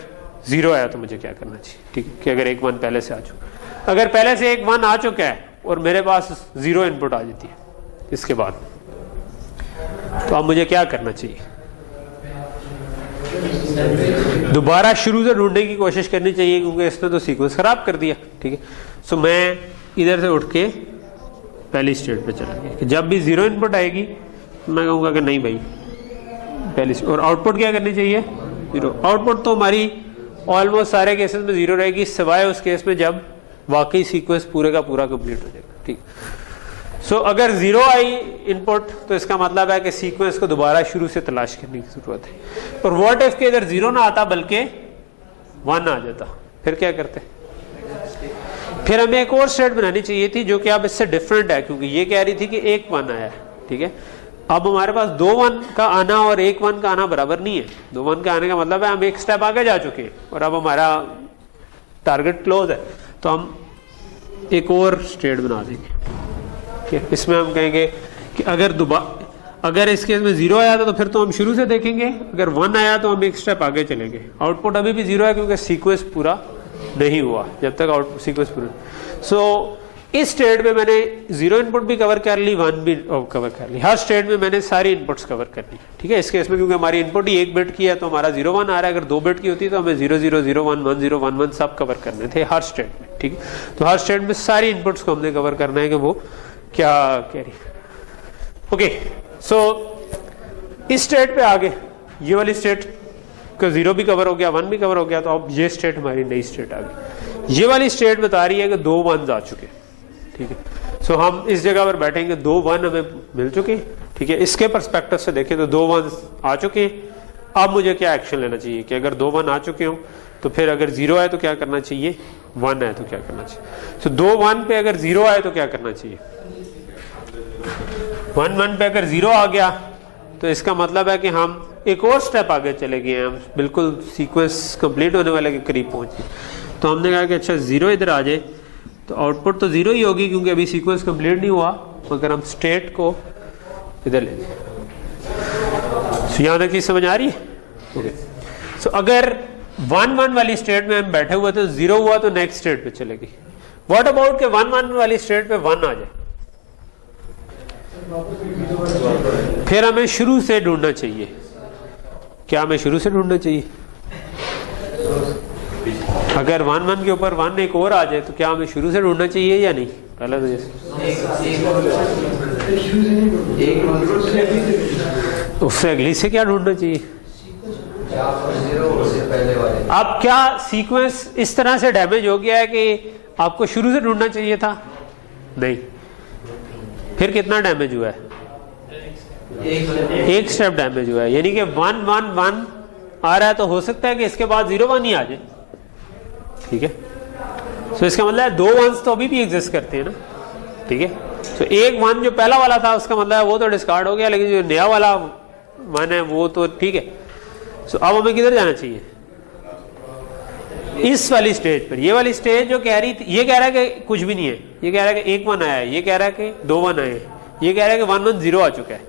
0 आया तो मुझे क्या करना चाहिए, ठीक है, कि अगर 1 1 पहले से आ चुका, अगर पहले से 1 1 आ चुका है और मेरे पास 0 इनपुट आ जाती है इसके बाद, तो अब मुझे क्या करना चाहिए? दोबारा शुरू से ढूंढने की कोशिश करनी चाहिए, क्योंकि इसने तो सीक्वेंस खराब कर दिया, ठीक है। सो मैं इधर से उठ के पहली स्टेट पे चला गया कि जब भी 0 इनपुट आएगी मैं कहूँगा कि नहीं भाई पहली, और आउटपुट क्या करनी चाहिए? 0। आउटपुट तो हमारी ऑलमोस्ट सारे केसेस में 0 रहेगी, सिवाय उस केस में जब वाकई सीक्वेंस पूरे का पूरा कंप्लीट हो जाएगा, ठीक। सो अगर 0 आई इनपुट तो इसका मतलब है कि सीक्वेंस को दोबारा शुरू से तलाश करने की जरूरत है। और व्हाट इफ के इधर 0 ना आता बल्कि 1 आ जाता, फिर क्या करते? फिर हमें एक और स्टेट बनानी चाहिए थी जो कि अब इससे डिफरेंट है, क्योंकि ये कह रही थी कि 1 1 आया, ठीक है। अब हमारे पास 2 1 का आना और 1 1 का आना बराबर नहीं है। 2 1 का आने का मतलब है हम एक स्टेप आगे जा चुके हैं और अब हमारा टारगेट क्लोज है, तो हम एक और स्टेट बना देंगे। इसमें हम कहेंगे कि अगर इस केस में 0 आया था तो फिर तो हम शुरू से देखेंगे, अगर 1 आया तो हम एक स्टेप आगे चलेंगे। आउटपुट अभी भी 0 है क्योंकि सीक्वेंस पूरा नहीं हुआ जब तक आउटपुट सीक्वेंस पूरा। सो इस स्टेट में मैंने 0 इनपुट भी कवर कर ली, 1 भी कवर कर ली, हर स्टेट में मैंने सारी इनपुट्स कवर कर ली, ठीक है। इस केस में क्योंकि हमारी इनपुट ही 1 बिट की है तो हमारा 0 1 आ रहा है, अगर 2 बिट की होती तो हमें 0 0 0 1 1 0 1 1 सब कवर करने थे हर स्टेट में, ठीक है। तो हर स्टेट में सारी इनपुट्स को हमने कवर करना है कि वो क्या कह रही है। ओके, सो इस स्टेट पे आगे ये वाली स्टेट का 0 भी कवर हो गया, 1 भी कवर हो गया, तो अब ये स्टेट हमारी नई स्टेट आ गई। ये वाली स्टेट बता रही है कि 2 1 आ चुके, ठीक है। सो हम इस जगह पर बैठेंगे, 2 1 हमें मिल चुके, ठीक है। इसके पर्सपेक्टिव से देखें तो 2 1 आ चुके हैं। अब मुझे क्या एक्शन लेना चाहिए कि अगर 2 1 आ चुके हो तो फिर अगर 0 आए तो क्या करना चाहिए, 1 आए तो क्या करना चाहिए। सो 2 1 पे अगर 0 आए तो क्या करना चाहिए, 1 1 पे अगर 0 आ गया तो इसका मतलब है कि हम एक और स्टेप आगे चले गए हैं, हम बिल्कुल सीक्वेंस कंप्लीट होने वाले के करीब पहुंचे। तो हमने कहा कि अच्छा 0 इधर आ जाए तो आउटपुट तो 0 ही होगी क्योंकि अभी सीक्वेंस कंप्लीट नहीं हुआ, मगर हम स्टेट को इधर ले जाए। तो यहां तक चीज समझ आ रही है? ओके। सो अगर 1 1 वाली स्टेट में हम बैठे हुए तो 0 हुआ तो नेक्स्ट स्टेट पे चलेगी। व्हाट अबाउट के 1 1 वाली स्टेट पे 1 आ जाए, फिर हमें शुरू से ढूंढना चाहिए। क्या हमें शुरू से ढूंढना चाहिए? अगर 1 1 के ऊपर 1 एक और आ जाए तो क्या हमें शुरू से ढूंढना चाहिए या नहीं? पहला तो उससे अगली से क्या ढूंढना चाहिए? अब क्या सीक्वेंस इस तरह से डैमेज हो गया है कि आपको शुरू से ढूंढना चाहिए था? नहीं। फिर कितना डैमेज हुआ है? एक स्टेप डैमेज हुआ है, यानी कि 1 1 1 आ रहा है तो हो सकता है कि इसके बाद 0 1 ही आ जाए। ठीक है, तो इसका मतलब है 2 1s तो अभी भी एग्जिस्ट करते हैं ना। ठीक है, तो एक 1 जो पहला वाला था उसका मतलब है वो तो डिस्कार्ड हो गया, लेकिन जो नया वाला 1 है वो तो ठीक है। सो अब हमें किधर जाना चाहिए? इस वाली स्टेज पर। ये वाली स्टेज जो कह रही थी, ये कह रहा है कि कुछ भी नहीं है, ये कह रहा है कि 1 1 आया है, ये कह रहा है कि 2 1 आए हैं, ये कह रहा है कि 1 1 0 आ चुका है।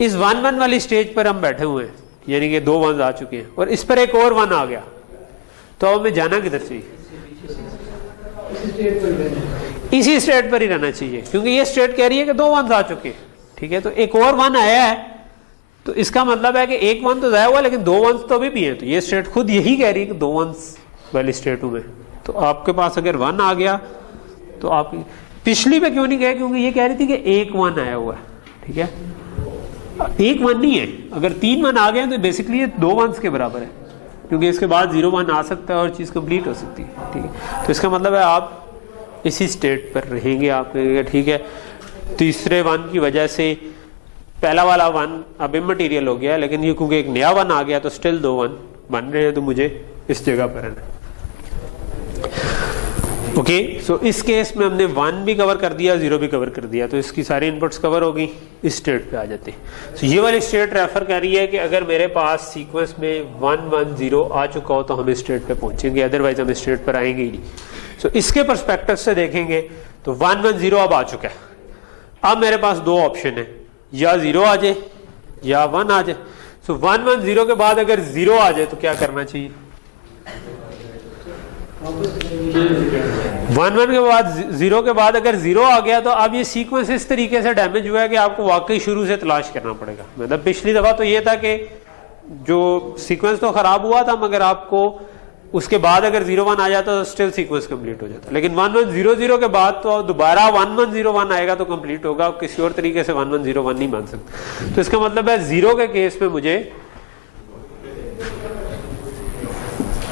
इस 1 1 वाली स्टेज पर हम बैठे हुए हैं, यानी कि 2 1s आ चुके हैं और इस पर एक और 1 आ गया, तो अब हमें जाना किधर चाहिए? इसी स्टेट पर ही रहना चाहिए, क्योंकि ये स्टेट कह रही है कि 2 1s आ चुके हैं। ठीक है, तो एक और 1 आया है, तो इसका मतलब है कि एक 1 तो जाया हुआ लेकिन 2 1s तो अभी भी है। तो ये स्टेट खुद यही कह रही है कि 2 1s वाली स्टेट में। तो आपके पास अगर 1 आ गया तो आप पिछली पे क्यों नहीं गए? क्योंकि ये कह रही थी कि एक 1 आया हुआ है। ठीक है, एक 1 नहीं है, अगर 3 1 आ गए तो बेसिकली ये 2 1s के बराबर है, क्योंकि इसके बाद 0 1 आ सकता है और चीज़ कंप्लीट हो सकती है। ठीक है, तो इसका मतलब है आप इसी स्टेट पर रहेंगे। आप ठीक है, तीसरे 1 की वजह से पहला वाला 1 अब इमटेरियल हो गया, लेकिन ये क्योंकि एक नया 1 आ गया तो स्टिल 2 1 बन रहे हैं, तो मुझे इस जगह पर रहना। ओके, सो इस केस में हमने 1 भी कवर कर दिया, 0 भी कवर कर दिया, तो इसकी सारी इनपुट्स कवर होगी, इस स्टेट पे आ जाते हैं। सो ये वाली स्टेट रेफर कर रही है कि अगर मेरे पास सीक्वेंस में 1 1 0 आ चुका हो तो हम इस स्टेट पे पहुंचेंगे, अदरवाइज हम इस स्टेट पर आएंगे ही नहीं। सो इसके पर्सपेक्टिव से देखेंगे तो 1 1 0 अब आ चुका है। अब मेरे पास 2 ऑप्शन है, या 0 आ जाए या 1 आ जाए। सो 1 1 0 के बाद अगर 0 आ जाए तो क्या करना चाहिए? 1 1 के बाद 0 के बाद अगर 0 आ गया तो अब ये सीक्वेंस इस तरीके से डैमेज हुआ है कि आपको वाकई शुरू से तलाश करना पड़ेगा। मतलब पिछली दफा तो ये था कि जो सीक्वेंस तो खराब हुआ था, मगर आपको उसके बाद अगर 0 1 आ जाता तो स्टिल सीक्वेंस कंप्लीट हो जाता, लेकिन 1 1 0 0 के बाद तो दोबारा 1 1 0 1 आएगा तो कंप्लीट होगा, किसी और तरीके से 1 1 0 1 नहीं मान सकते। तो इसका मतलब है 0 के केस में मुझे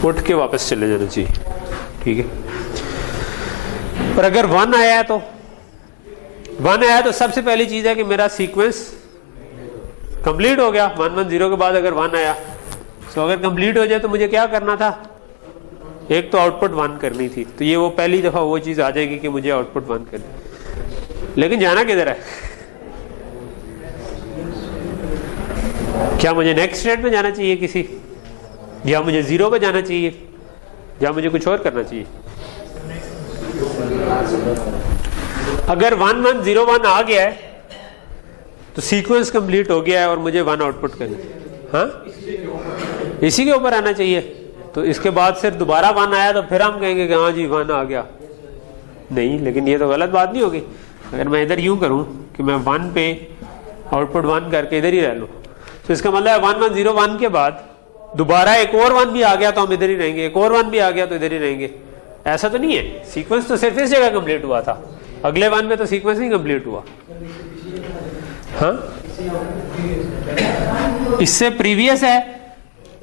उठ के वापस चले जाना चाहिए। ठीक है, और अगर 1 आया है तो 1 आया तो सबसे पहली चीज है कि मेरा सीक्वेंस कंप्लीट हो गया। 1 1 0 के बाद अगर 1 आया, तो अगर कंप्लीट हो जाए तो मुझे क्या करना था? एक तो आउटपुट 1 करनी थी, तो ये वो पहली दफा वो चीज आ जाएगी कि मुझे आउटपुट 1 करनी। लेकिन जाना किधर है? क्या मुझे नेक्स्ट स्टेट में जाना चाहिए किसी, या मुझे 0 पे जाना चाहिए, या मुझे कुछ और करना चाहिए? अगर 1 1 0 1 आ गया है तो सीक्वेंस कंप्लीट हो गया है और मुझे 1 आउटपुट करना है। हाँ, इसी के ऊपर आना चाहिए। तो इसके बाद फिर दोबारा 1 आया तो फिर हम कहेंगे कि हाँ जी 1 आ गया। नहीं, लेकिन ये तो गलत बात नहीं होगी। अगर मैं इधर यूं करूं कि मैं 1 पे आउटपुट 1 करके इधर ही रह लूं, तो इसका मतलब है 1 1 0 1 के बाद दोबारा एक और 1 भी आ गया तो हम इधर ही रहेंगे, एक और 1 भी आ गया तो इधर ही रहेंगे। ऐसा तो नहीं है, सीक्वेंस तो सिर्फ इस जगह कंप्लीट हुआ था, अगले 1 में तो सीक्वेंस नहीं कंप्लीट हुआ। हाँ, इससे प्रीवियस है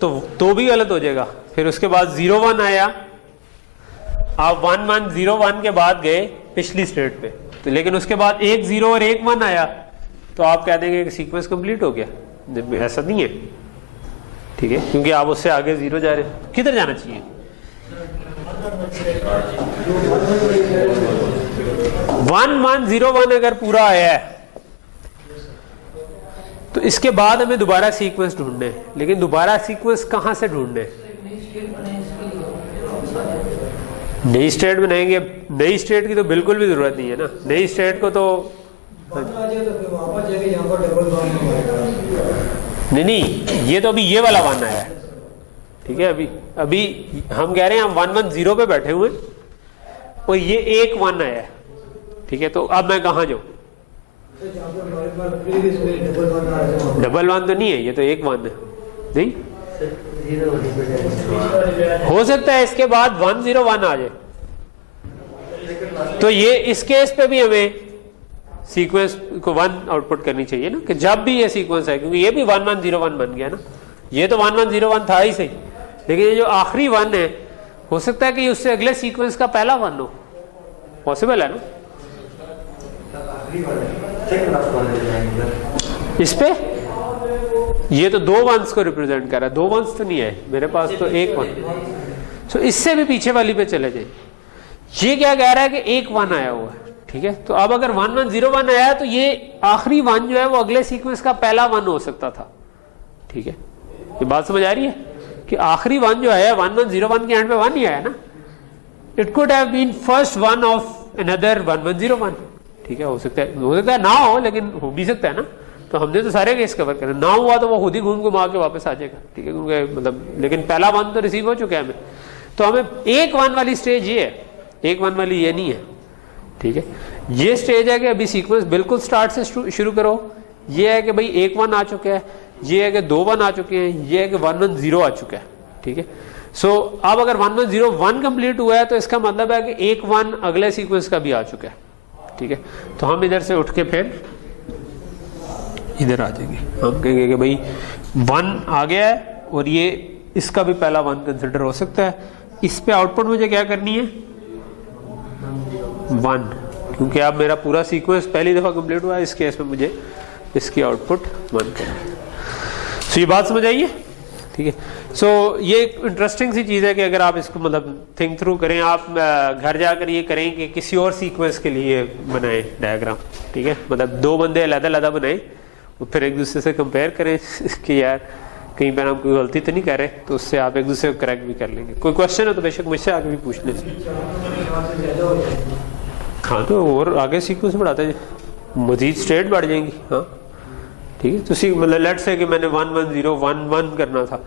तो भी गलत हो जाएगा। फिर उसके बाद 0 1 आया, आप 1 1 0 1 के बाद गए पिछली स्टेट पे, तो लेकिन उसके बाद एक 0 और एक 1 आया तो आप कह देंगे कि सीक्वेंस कंप्लीट हो गया। ऐसा नहीं है, ठीक है, क्योंकि आप उससे आगे 0 जा रहे हैं। किधर जाना चाहिए? 1 1 0 1 अगर पूरा आया है तो इसके बाद हमें दोबारा सीक्वेंस ढूंढने हैं, लेकिन दोबारा सीक्वेंस कहां से ढूंढने हैं? नई स्टेट बनाएंगे। नई स्टेट की तो बिल्कुल भी जरूरत नहीं है ना, नई स्टेट को तो नहीं, ये तो अभी ये वाला 1 आया है। ठीक है, अभी हम कह रहे हैं हम 1 1 0 पे बैठे हुए और ये एक 1 आया है। ठीक है, तो अब मैं कहां जाऊं? डबल 1 तो नहीं है, ये तो एक 1 है। नहीं हो सकता है इसके बाद 1 0 1 आ जाए, तो ये इस केस पे भी हमें सीक्वेंस को 1 आउटपुट करनी चाहिए ना, कि जब भी ये सीक्वेंस है, क्योंकि ये भी 1 1 0 1 बन गया ना। ये तो 1 1 0 1 था ही सही, लेकिन ये जो आखिरी 1 है, हो सकता है कि उससे अगले सीक्वेंस का पहला 1 हो। पॉसिबल है ना? इस पे ये तो 2 वंस को रिप्रेजेंट कर रहा है, 2 वंस तो नहीं है मेरे पास, तो 1 1। सो इससे भी पीछे वाली पे चले जाइए। ये क्या कह रहा है कि 1 1 आया हुआ है, ठीक है। तो अब अगर 1 1 0 1 आया तो ये आखिरी 1 जो है वो अगले सीक्वेंस का पहला 1 हो सकता था, ठीक है। ये बात समझ आ रही है कि आखिरी 1 जो आया 1 1 0 1 के एंड पे 1 ही आया ना। It could have been first 1 of another 1 1 0 1, ठीक है। हो सकता है ना हो, लेकिन हो भी सकता है ना। तो हमने तो सारे केस कवर करे, ना हुआ तो वो खुद ही घूम के वापस आ जाएगा, ठीक है, क्योंकि मतलब लेकिन पहला 1 तो रिसीव हो चुका है हमें। तो हमें 1 1 वाली स्टेज ये है, 1 1 वाली ये नहीं है, ठीक है। ये स्टेज है कि अभी सीक्वेंस बिल्कुल स्टार्ट से शुरू करो। ये है कि भाई 1 1 आ चुका है, ये है कि 2 1 आ चुके हैं, ये है कि 1 1 0 आ चुका है, ठीक है। सो अब अगर 1 1 0 1 कंप्लीट हुआ है तो इसका मतलब है कि 1 1 अगले सीक्वेंस का भी आ चुका है, ठीक है। तो हम इधर से उठ के फिर इधर आ जाएंगे, हम कहेंगे कि भाई 1 आ गया है और ये इसका भी पहला 1 कंसिडर हो सकता है। इस पे आउटपुट मुझे क्या करनी है 1, क्योंकि अब मेरा पूरा सीक्वेंस पहली दफा कंप्लीट हुआ है। इस केस में मुझे इसकी आउटपुट 1 करनी है। सो ये बात समझ आइए, ठीक है। सो ये एक इंटरेस्टिंग सी चीज़ है कि अगर आप इसको मतलब थिंक थ्रू करें, आप घर जाकर ये करें कि किसी और सीक्वेंस के लिए बनाएं डायग्राम, ठीक है। मतलब 2 बंदे अलग-अलग बनाएं और फिर एक दूसरे से कंपेयर करें कि यार कहीं पर हम कोई गलती तो नहीं कर रहे, तो उससे आप एक दूसरे को करेक्ट भी कर लेंगे। कोई क्वेश्चन है तो बेशक मुझसे आगे भी पूछ लें। हाँ, तो और आगे सीक्वेंस बढ़ाते हैं, मजीद स्टेट बढ़ जाएंगी। हाँ, ठीक है। तो मतलब लेट्स से कि मैंने 1 1 0 1 1 करना था,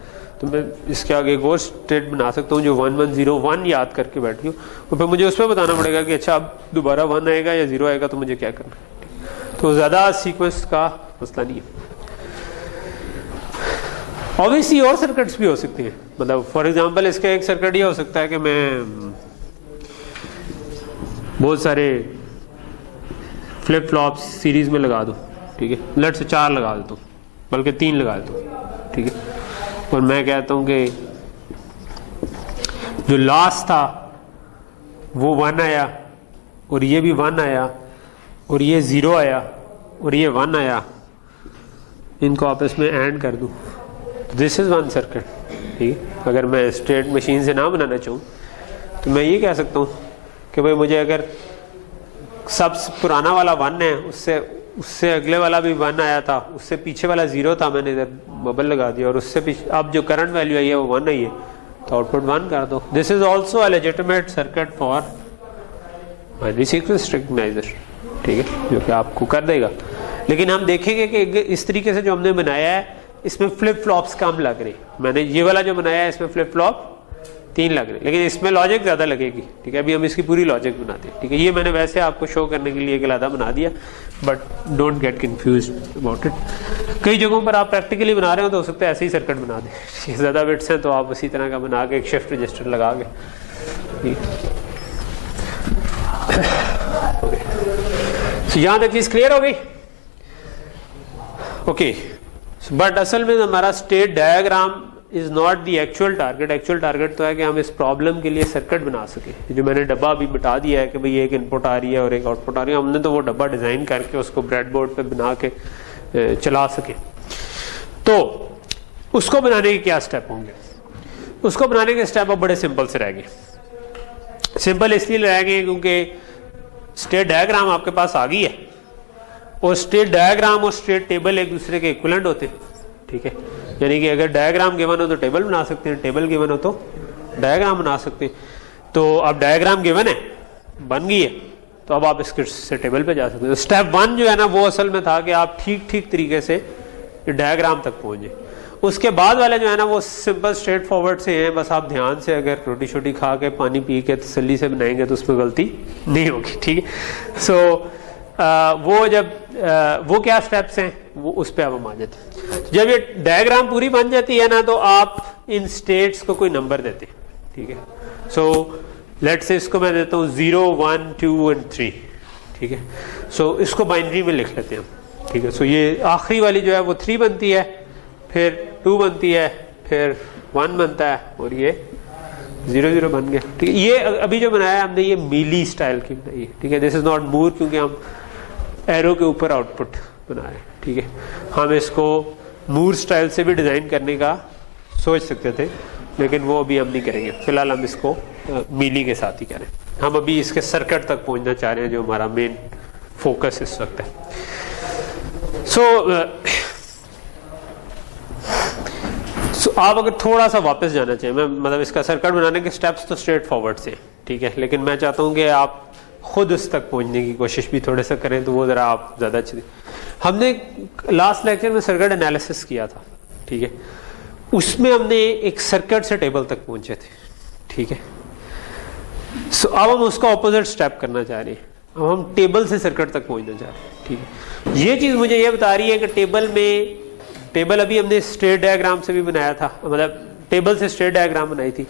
तो मैं इसके आगे एक और स्टेट बना सकता हूँ जो 1 1 0 1 याद करके बैठी हूँ, और फिर मुझे उस पर बताना पड़ेगा कि अच्छा अब दोबारा 1 आएगा या 0 आएगा तो मुझे क्या करना है। तो ज़्यादा सीक्वेंस का मसला नहीं है। ऑब्वियसली और सर्किट्स भी हो सकती हैं। मतलब फॉर एग्जांपल इसका एक सर्किट ये हो सकता है कि मैं बहुत सारे फ्लिप फ्लॉप्स सीरीज में लगा दूं, ठीक है। लेट से 4 लगा देता हूँ, बल्कि 3 लगा देता हूँ, ठीक है। और मैं कहता हूँ कि जो लास्ट था वो 1 आया और ये भी 1 आया और ये 0 आया और ये 1 आया, इनको आपस में एंड कर दूं, दिस इज 1 सर्किट, ठीक है। अगर मैं स्टेट मशीन से ना बनाना चाहूँ तो मैं ये कह सकता हूँ कि भाई मुझे अगर सबसे पुराना वाला 1 है, उससे अगले वाला भी 1 आया था, उससे पीछे वाला 0 था, मैंने इधर बबल लगा दिया, और उससे पीछे अब जो करंट वैल्यू आई है वो 1 आई है, तो आउटपुट 1 कर दो। This is also a legitimate circuit for binary sequence recogniser, ठीक है, जो कि आपको कर देगा। लेकिन हम देखेंगे कि इस तरीके से जो हमने बनाया है इसमें फ्लिप फ्लॉप्स कम लग रही। मैंने ये वाला जो बनाया है इसमें फ्लिप फ्लॉप 3 लग रहे, लेकिन इसमें लॉजिक ज़्यादा लगेगी, ठीक है। अभी हम इसकी पूरी लॉजिक बनाते हैं, ठीक है। ये मैंने वैसे आपको शो करने के लिए एक अलग बना दिया, but don't get confused about it. कई जगहों पर आप प्रैक्टिकली बना रहे हो तो हो सकता है ऐसे ही सर्किट बना दें, ज़्यादा बिट्स हैं तो आप उसी तरह का बना के एक शिफ्ट रजिस्टर लगा के। यहाँ तक चीज़ क्लियर हो गई, ओके। बट असल में हमारा state diagram is not the actual target. Actual target तो है कि हम इस प्रॉब्लम के लिए सर्किट बना सके। जो मैंने डब्बा अभी बता दिया है कि भाई एक इनपुट आ रही है और एक आउटपुट आ रही है, हमने तो वो डब्बा डिजाइन करके उसको ब्रेडबोर्ड पे बना के चला सके। तो उसको बनाने के क्या स्टेप होंगे? उसको बनाने के स्टेप अब बड़े सिंपल से रह गए। सिंपल इसलिए रह गए क्योंकि स्टेट डायग्राम आपके पास आ गई है, और स्टेट डायग्राम और स्टेट टेबल एक दूसरे के इक्विवेलेंट होते हैं, ठीक है। यानी कि अगर डायग्राम गिवन हो तो टेबल बना सकते हैं, टेबल गिवन हो तो डायग्राम बना सकते हैं। तो अब डायग्राम गिवन है, बन गई है, तो अब आप इसके से टेबल पे जा सकते हैं। तो स्टेप 1 जो है ना वो असल में था कि आप ठीक तरीके से डायग्राम तक पहुंचे। उसके बाद वाले जो है ना वो सिंपल स्ट्रेट फॉरवर्ड से हैं, बस आप ध्यान से अगर रोटी शोटी खा के पानी पी के तसल्ली से बनाएंगे तो उसमें गलती नहीं होगी, ठीक है। सो वो जब वो क्या स्टेप्स हैं वो उस पर अब हम आ जाते हैं। जब ये डायग्राम पूरी बन जाती है ना तो आप इन स्टेट्स को कोई नंबर देते हैं, ठीक है। सो लेट्स से इसको मैं देता हूँ 0 1 2 और 3, ठीक है। सो इसको बाइनरी में लिख लेते हैं हम, ठीक है। सो ये आखिरी वाली जो है वो 3 बनती है, फिर 2 बनती है, फिर 1 बनता है, और ये 0 0 बन गया, ठीक है। ये अभी जो बनाया हमने ये मीली स्टाइल की बनाई है, ठीक है। दिस इज नॉट मूर, क्योंकि हम एरो के ऊपर आउटपुट बना रहे हैं। ठीक है। हम इसको मूर स्टाइल से भी डिज़ाइन करने का सोच सकते थे, लेकिन वो अभी हम नहीं करेंगे। फिलहाल हम इसको मीली के साथ ही करें। हम अभी इसके सर्किट तक पहुंचना चाह रहे हैं, जो हमारा मेन फोकस इस वक्त है। सो आप अगर थोड़ा सा वापस जाना चाहिए, मैं मतलब इसका सर्किट बनाने के स्टेप्स तो स्ट्रेट फॉरवर्ड से, ठीक है, लेकिन मैं चाहता हूं कि आप खुद उस तक पहुंचने की कोशिश भी थोड़े सा करें, तो वो ज़रा आप ज़्यादा अच्छी। हमने लास्ट लेक्चर में सर्किट एनालिसिस किया था, ठीक है, उसमें हमने एक सर्किट से टेबल तक पहुंचे थे, ठीक है। सो अब हम उसका ऑपोजिट स्टेप करना चाह रहे हैं, अब हम टेबल से सर्किट तक पहुंचना चाह रहे हैं, ठीक है। ये चीज़ मुझे ये बता रही है कि टेबल अभी हमने स्टेट डायग्राम से भी बनाया था, मतलब टेबल से स्टेट डायग्राम बनाई थी,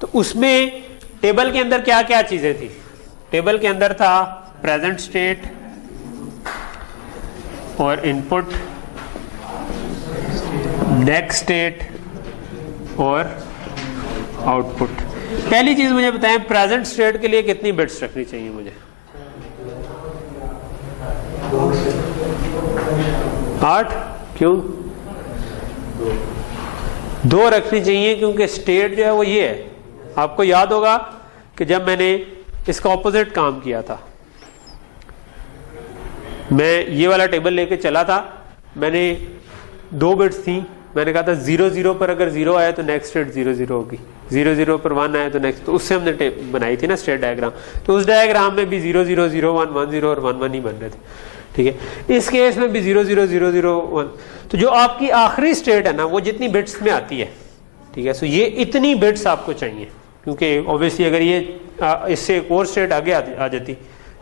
तो उसमें टेबल के अंदर क्या क्या चीज़ें थी। टेबल के अंदर था प्रेजेंट स्टेट और इनपुट, नेक्स्ट स्टेट और आउटपुट। पहली चीज मुझे बताएं, प्रेजेंट स्टेट के लिए कितनी बिट्स रखनी चाहिए मुझे? 8। क्यों? 2 रखनी चाहिए, क्योंकि स्टेट जो है वो ये है। आपको याद होगा कि जब मैंने इसका ऑपोजिट काम किया था, मैं ये वाला टेबल लेके चला था, मैंने 2 बिट्स थी, मैंने कहा था 0 0 पर अगर 0 आया तो नेक्स्ट स्टेट 0 0 होगी, 0 0 पर 1 आया तो नेक्स्ट, तो उससे हमने बनाई थी ना स्टेट डायग्राम। तो उस डायग्राम में भी 0 0 0 1 1 0 और 1 1 ही बन रहे थे, ठीक है। इस केस में भी 0 0 0 0 1। तो जो आपकी आखिरी स्टेट है ना, वो जितनी बिट्स में आती है, ठीक है, सो ये इतनी बिट्स आपको चाहिए, क्योंकि ऑब्वियसली अगर ये इससे एक और स्टेट आगे आ जाती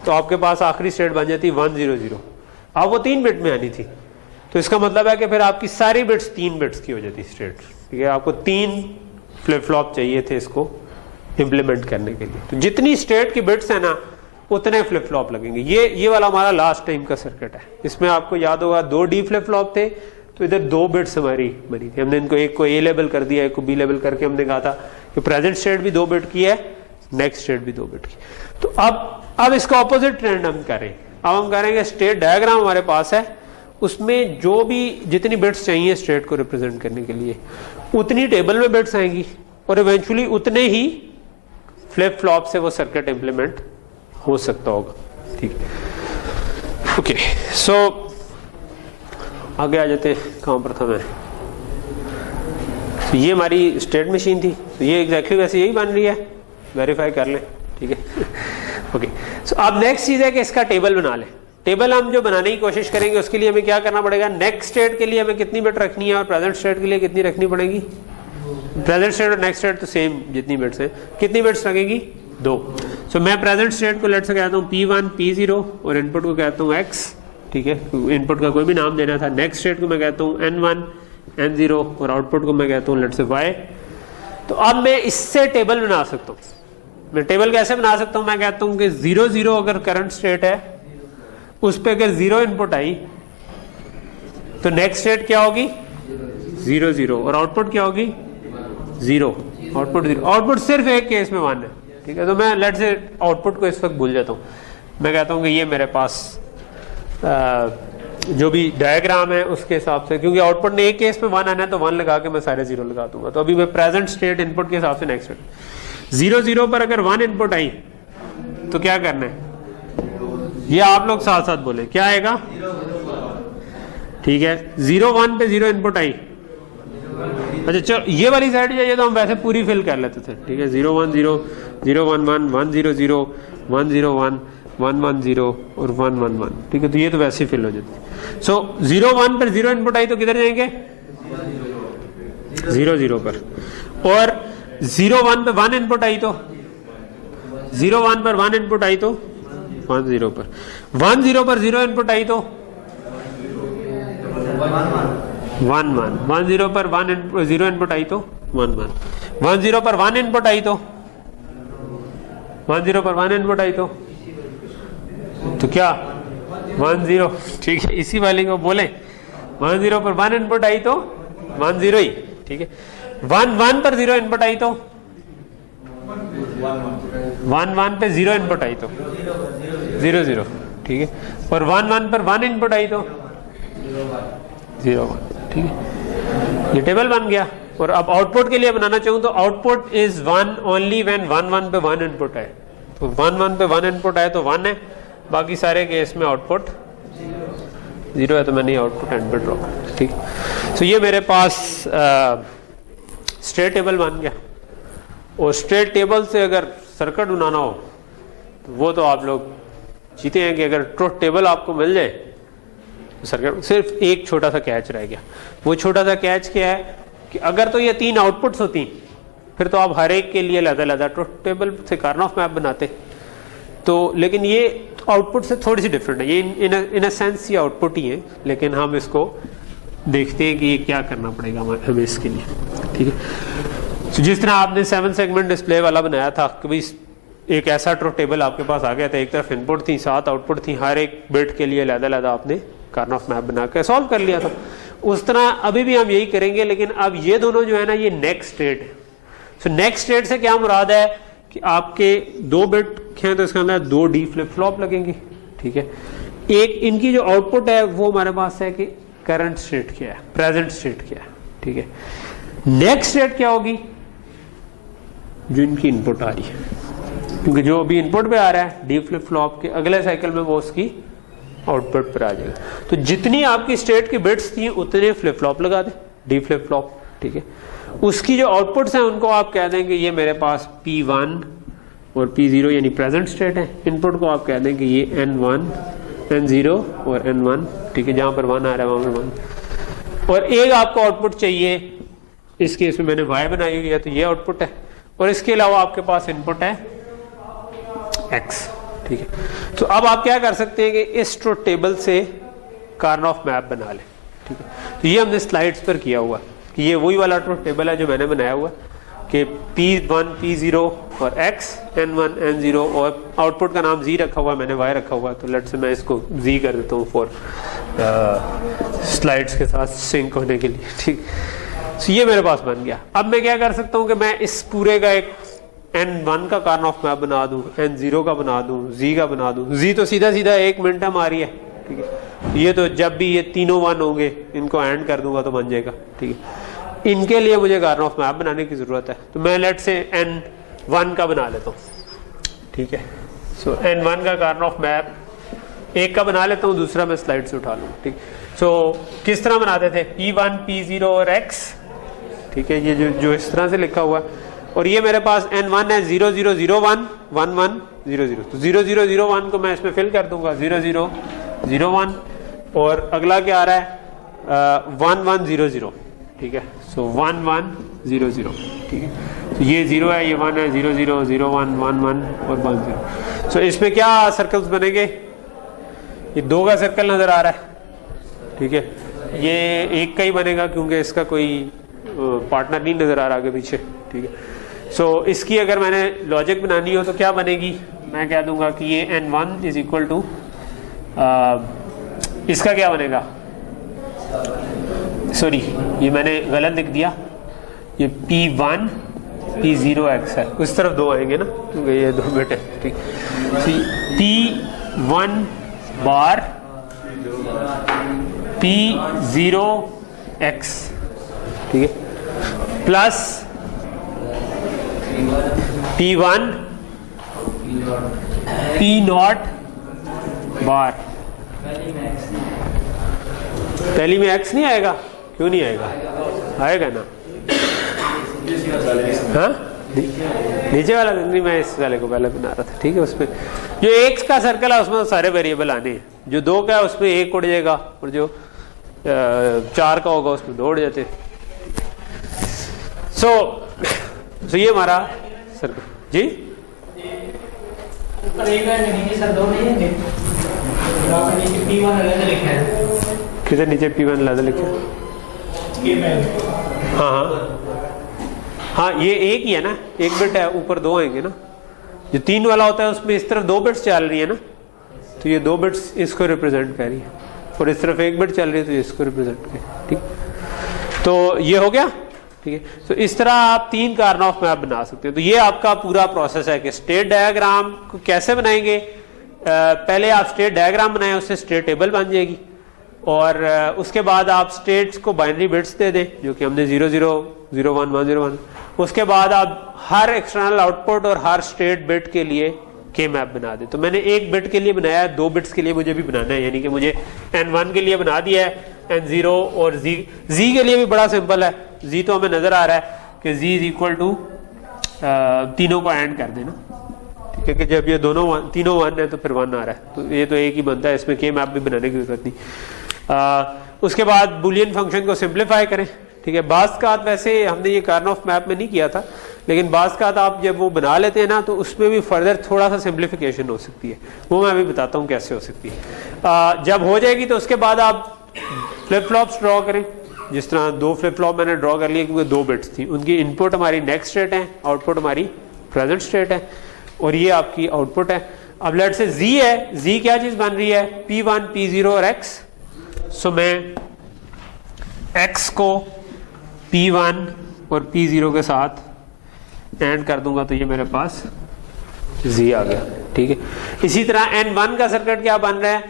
तो आपके पास आखिरी स्टेट बन जाती 1 0 0। अब वो 3 बिट में आनी थी, तो इसका मतलब है कि फिर आपकी सारी बिट्स 3 बिट्स की हो जाती स्टेट, ठीक है। आपको 3 फ्लिप फ्लॉप चाहिए थे इसको इंप्लीमेंट करने के लिए। तो जितनी स्टेट की बिट्स है ना, उतने फ्लिप फ्लॉप लगेंगे। ये वाला हमारा लास्ट टाइम का सर्किट है। इसमें आपको याद होगा 2 डी फ्लिप फ्लॉप थे, तो इधर 2 बिट्स हमारी बनी थी। हमने इनको एक को ए लेबल कर दिया, एक को बी लेबल करके हमने कहा था कि प्रेजेंट स्टेट भी 2 बिट की है, नेक्स्ट स्टेट भी 2 बिट की। तो अब इसका ऑपोजिट ट्रेंड हम करें। अब हम करेंगे स्टेट डायग्राम हमारे पास है, उसमें जो भी जितनी बिट्स चाहिए स्टेट को रिप्रेजेंट करने के लिए, उतनी टेबल में बिट्स आएंगी और इवेंचुअली उतने ही फ्लिप फ्लॉप से वो सर्किट इंप्लीमेंट हो सकता होगा, ठीक है। ओके, सो आगे आ जाते हैं। कहाँ पर था मैं? तो ये हमारी स्टेट मशीन थी, तो ये एग्जैक्टली वैसे यही बन रही है, वेरीफाई कर लें, ठीक है। ओके, सो अब नेक्स्ट चीज है कि इसका टेबल बना लें। टेबल हम जो बनाने की कोशिश करेंगे, उसके लिए हमें क्या करना पड़ेगा, नेक्स्ट स्टेट के लिए हमें कितनी बिट रखनी है और प्रेजेंट स्टेट के लिए कितनी रखनी पड़ेगी। प्रेजेंट स्टेट और नेक्स्ट स्टेट तो सेम जितनी बिट्स हैं, कितनी बिट्स लगेगी? 2। सो मैं प्रेजेंट स्टेट को लेट से कहता हूँ P1 P0 और इनपुट को कहता हूँ X, ठीक है, इनपुट का कोई भी नाम देना था। नेक्स्ट स्टेट को मैं कहता हूँ N1 N0 और आउटपुट को मैं कहता हूँ लेट से Y। तो अब मैं इससे टेबल बना सकता हूँ। मैं टेबल कैसे बना सकता हूँ? मैं कहता हूँ कि 0 0 अगर करंट स्टेट है, उस पर अगर 0 इनपुट आई तो नेक्स्ट स्टेट क्या होगी? 0 0 और आउटपुट क्या होगी? 0। आउटपुट 0। आउटपुट सिर्फ एक केस में 1 है, ठीक है। तो मैं लेट से आउटपुट को इस वक्त भूल जाता हूँ। मैं कहता हूँ कि ये मेरे पास जो भी डायग्राम है उसके हिसाब से, क्योंकि आउटपुट ने एक केस में 1 आना है तो 1 लगा के मैं सारे 0 लगा दूंगा। तो अभी मैं प्रेजेंट स्टेट इनपुट के हिसाब से नेक्स्ट स्टेट 0 0 पर अगर 1 इनपुट आई तो क्या करना है? ये आप लोग साथ साथ बोले, क्या आएगा? ठीक है, 0 1 पे 0 इनपुट आई। अच्छा चलो, ये वाली साइड चाहिए तो हम वैसे पूरी फिल कर लेते थे, ठीक है। 0 1 0 0 1 1 1 0 0 1 0 1 1 1 0 और 1 1 1, ठीक है। तो ये तो वैसे ही फिल हो जाती। सो 0 1 पर 0 इनपुट आई तो किधर जाएंगे? 0 0 पर। और 0 1 पे 1 इनपुट आई तो 0 1 पर 1 इनपुट आई तो 1 0 पर। 1 0 पर 0 इनपुट आई तो 1 1। 1 0 पर 0 इनपुट आई तो 1 1। 1 0 पर 1 इनपुट आई तो 1 0 पर 1 इनपुट आई तो क्या? 1 0, ठीक है। इसी वाले को बोले 1 0 पर 1 इनपुट आई तो 1 0 ही, ठीक है। 1 1 पर 0 इनपुट आई तो 1 1 पे 0 इनपुट आई तो 0 0, ठीक है। और 1 1 पर 1 इनपुट आई तो 0 1, ठीक है, ये टेबल बन गया। और अब आउटपुट के लिए बनाना चाहूँ तो आउटपुट इज 1 ओनली व्हेन 1 1 पे 1 इनपुट है, तो 1 1 पे 1 इनपुट है तो 1 है, बाकी सारे केस में आउटपुट 0 है, तो मैंने आउटपुट एंड पे ड्रॉ कर, ठीक। तो ये मेरे पास स्टेट टेबल बन गया। और स्टेट टेबल से अगर सर्किट बनाना हो तो वो तो आप लोग जीते हैं कि अगर ट्रुथ टेबल आपको मिल जाए तो सर्किट, सिर्फ एक छोटा सा कैच रह गया। वो छोटा सा कैच क्या है कि अगर तो ये 3 आउटपुट्स होती फिर तो आप हर एक के लिए अलग-अलग ट्रुथ टेबल से कार्नोफ मैप बनाते, तो लेकिन ये आउटपुट से थोड़ी सी डिफरेंट है, ये इन अ सेंस ये आउटपुट ही है, लेकिन हम इसको देखते हैं कि ये क्या करना पड़ेगा हमें इसके लिए, ठीक है। तो जिस तरह आपने 7 सेगमेंट डिस्प्ले वाला बनाया था, कभी एक ऐसा ट्रुथ टेबल आपके पास आ गया था, एक तरफ इनपुट थी 7 आउटपुट थी, हर एक बिट के लिए अलग-अलग आपने कार्नोफ मैप बना के सॉल्व कर लिया था। उस तरह अभी भी हम यही करेंगे, लेकिन अब ये दोनों जो है ना ये नेक्स्ट स्टेट है। सो नेक्स्ट स्टेट से क्या मुराद है कि आपके 2 बिट हैं तो इसके अंदर 2 डी फ्लिप फ्लॉप लगेंगी, ठीक है। एक इनकी जो आउटपुट है वो हमारे पास है कि करंट स्टेट क्या है, प्रेजेंट स्टेट क्या है, ठीक है। नेक्स्ट स्टेट क्या होगी, जो इनकी इनपुट आ रही है, क्योंकि जो अभी इनपुट पे आ रहा है डी फ्लिप फ्लॉप के अगले साइकिल में वो उसकी आउटपुट पर आ जाएगा। तो जितनी आपकी स्टेट की बिट्स थी उतने फ्लिप फ्लॉप लगा दे, डी फ्लिप फ्लॉप, ठीक है। उसकी जो आउटपुट्स हैं उनको आप कह देंगे ये मेरे पास P1 और P0 यानी प्रेजेंट स्टेट है। इनपुट को आप कह देंगे ये N1 N0 और N1, ठीक है, जहां पर 1 आ रहा है वहां पर 1। और एक आपको आउटपुट चाहिए, इस केस में मैंने Y बनाई हुई है तो ये आउटपुट है, और इसके अलावा आपके पास इनपुट है X, ठीक है। तो अब आप क्या कर सकते हैं कि इस ट्रुथ टेबल से कार्नोफ मैप बना लें, ठीक है। तो ये हमने स्लाइड्स पर किया हुआ कि ये वही वाला ट्रुथ टेबल है जो मैंने बनाया हुआ कि P1 P0 और X N1 N0 और आउटपुट का नाम Z रखा हुआ है, मैंने Y रखा हुआ है, तो लेट से मैं इसको Z कर देता हूँ फॉर स्लाइड्स के साथ सिंक होने के लिए, ठीक। तो ये मेरे पास बन गया। अब मैं क्या कर सकता हूँ कि मैं इस पूरे का एक N1 का कार्नोफ मैप बना दूं, N0 का बना दूं, Z का बना दूं। Z तो सीधा सीधा 1 मिनट हमारी है, ठीक है। ये तो जब भी ये तीनों 1 होंगे इनको एंड कर दूंगा तो बन जाएगा, ठीक है। इनके लिए मुझे कार्नोफ मैप बनाने की जरूरत है, तो मैं लेट से N1 का बना लेता हूँ, ठीक है। सो N1 का कार्नोफ मैप एक का बना लेता हूँ, दूसरा मैं स्लाइड से उठा लूँ, ठीक। सो किस तरह बनाते थे, P1 P0 और X, ठीक है, ये जो इस तरह से लिखा हुआ है। और ये मेरे पास N1 है 0 0 0 1 1 1 0 0, तो 0 0 0 1 को मैं इसमें फिल कर दूंगा 0 0 0 1, और अगला क्या आ रहा है 1 1 0 0, ठीक है। सो 1 1 0 0, ठीक है। तो ये 0 है, ये 1 है, 0 0 0 1 1 1 और 1 0। सो इसमें क्या सर्कल्स बनेंगे, ये 2 का सर्कल नजर आ रहा है, ठीक है। ये 1 का ही बनेगा क्योंकि इसका कोई पार्टनर नहीं नजर आ रहा आगे पीछे, ठीक है। सो इसकी अगर मैंने लॉजिक बनानी हो तो क्या बनेगी, मैं कह दूंगा कि ये N1 इज इक्वल टू, इसका क्या बनेगा, सॉरी ये मैंने गलत लिख दिया, ये P1 P0 X है, उस तरफ 2 आएंगे ना क्योंकि ये 2 बिट है, ठीक। P1 बार P0 X, ठीक है, प्लस P1 P0 बार। पहली में X नहीं आएगा, क्यों नहीं आएगा, आएगा ना, हाँ नीचे वाला नहीं, मैं इस वाले को पहले बना रहा था, ठीक है। उसमें जो X का सर्कल है उसमें तो सारे वेरिएबल आने हैं, जो 2 का है उसमें 1 उड़ जाएगा, और जो 4 का होगा उसमें 2 उड़ जाते। सो ये हमारा सर्कल जी, किधर नीचे P1 अलग लिखा है, हाँ ये एक ही है ना, 1 बिट है, ऊपर 2 आएंगे ना। जो 3 वाला होता है उसमें इस तरफ 2 बिट्स चल रही है ना, तो ये 2 बिट्स इसको रिप्रेजेंट कर रही है, और इस तरफ 1 बिट चल रही है तो ये इसको रिप्रेजेंट कर रही है, ठीक। तो ये हो गया, ठीक है। तो इस तरह आप 3 कार्नोफ मैप बना सकते हो। तो ये आपका पूरा प्रोसेस है कि स्टेट डायग्राम को कैसे बनाएंगे, पहले आप स्टेट डायग्राम बनाएं, उससे स्टेट टेबल बन जाएगी, और उसके बाद आप स्टेट्स को बाइनरी बिट्स दे दें जो कि हमने 00, 01, 101। उसके बाद आप हर एक्सटर्नल आउटपुट और हर स्टेट बिट के लिए के मैप बना दे। तो मैंने एक बिट के लिए बनाया है, 2 बिट्स के लिए मुझे भी बनाना है, यानी कि मुझे N1 के लिए बना दिया है, N0 और Z के लिए भी बड़ा सिंपल है। Z तो हमें नजर आ रहा है कि Z इज इक्वल टू तीनों को एंड कर देना, ठीक है, कि जब ये तीनों 1 है तो फिर 1 आ रहा है, तो ये तो एक ही बनता है, इसमें के मैप भी बनाने की जरूरत नहीं। उसके बाद बुलियन फंक्शन को सिंप्लीफाई करें, ठीक है। बाज़ का वैसे हमने ये कार्नोफ मैप में नहीं किया था, लेकिन बाज़ का आप जब वो बना लेते हैं ना तो उसमें भी फर्दर थोड़ा सा सिंप्लीफिकेशन हो सकती है, वो मैं अभी बताता हूँ कैसे हो सकती है। जब हो जाएगी तो उसके बाद आप फ्लिप फ्लॉप्स ड्रॉ करें। जिस तरह 2 फ्लिप फ्लॉप मैंने ड्रॉ कर लिए क्योंकि 2 बिट्स थी, उनकी इनपुट हमारी नेक्स्ट स्टेट है, आउटपुट हमारी प्रेजेंट स्टेट है, और ये आपकी आउटपुट है। अब लेट से Z है, Z क्या चीज बन रही है, P1, P0 और X। सो मैं X को P1 और P0 के साथ एंड कर दूंगा तो ये मेरे पास Z आ गया, ठीक है। इसी तरह N1 का सर्किट क्या बन रहा है,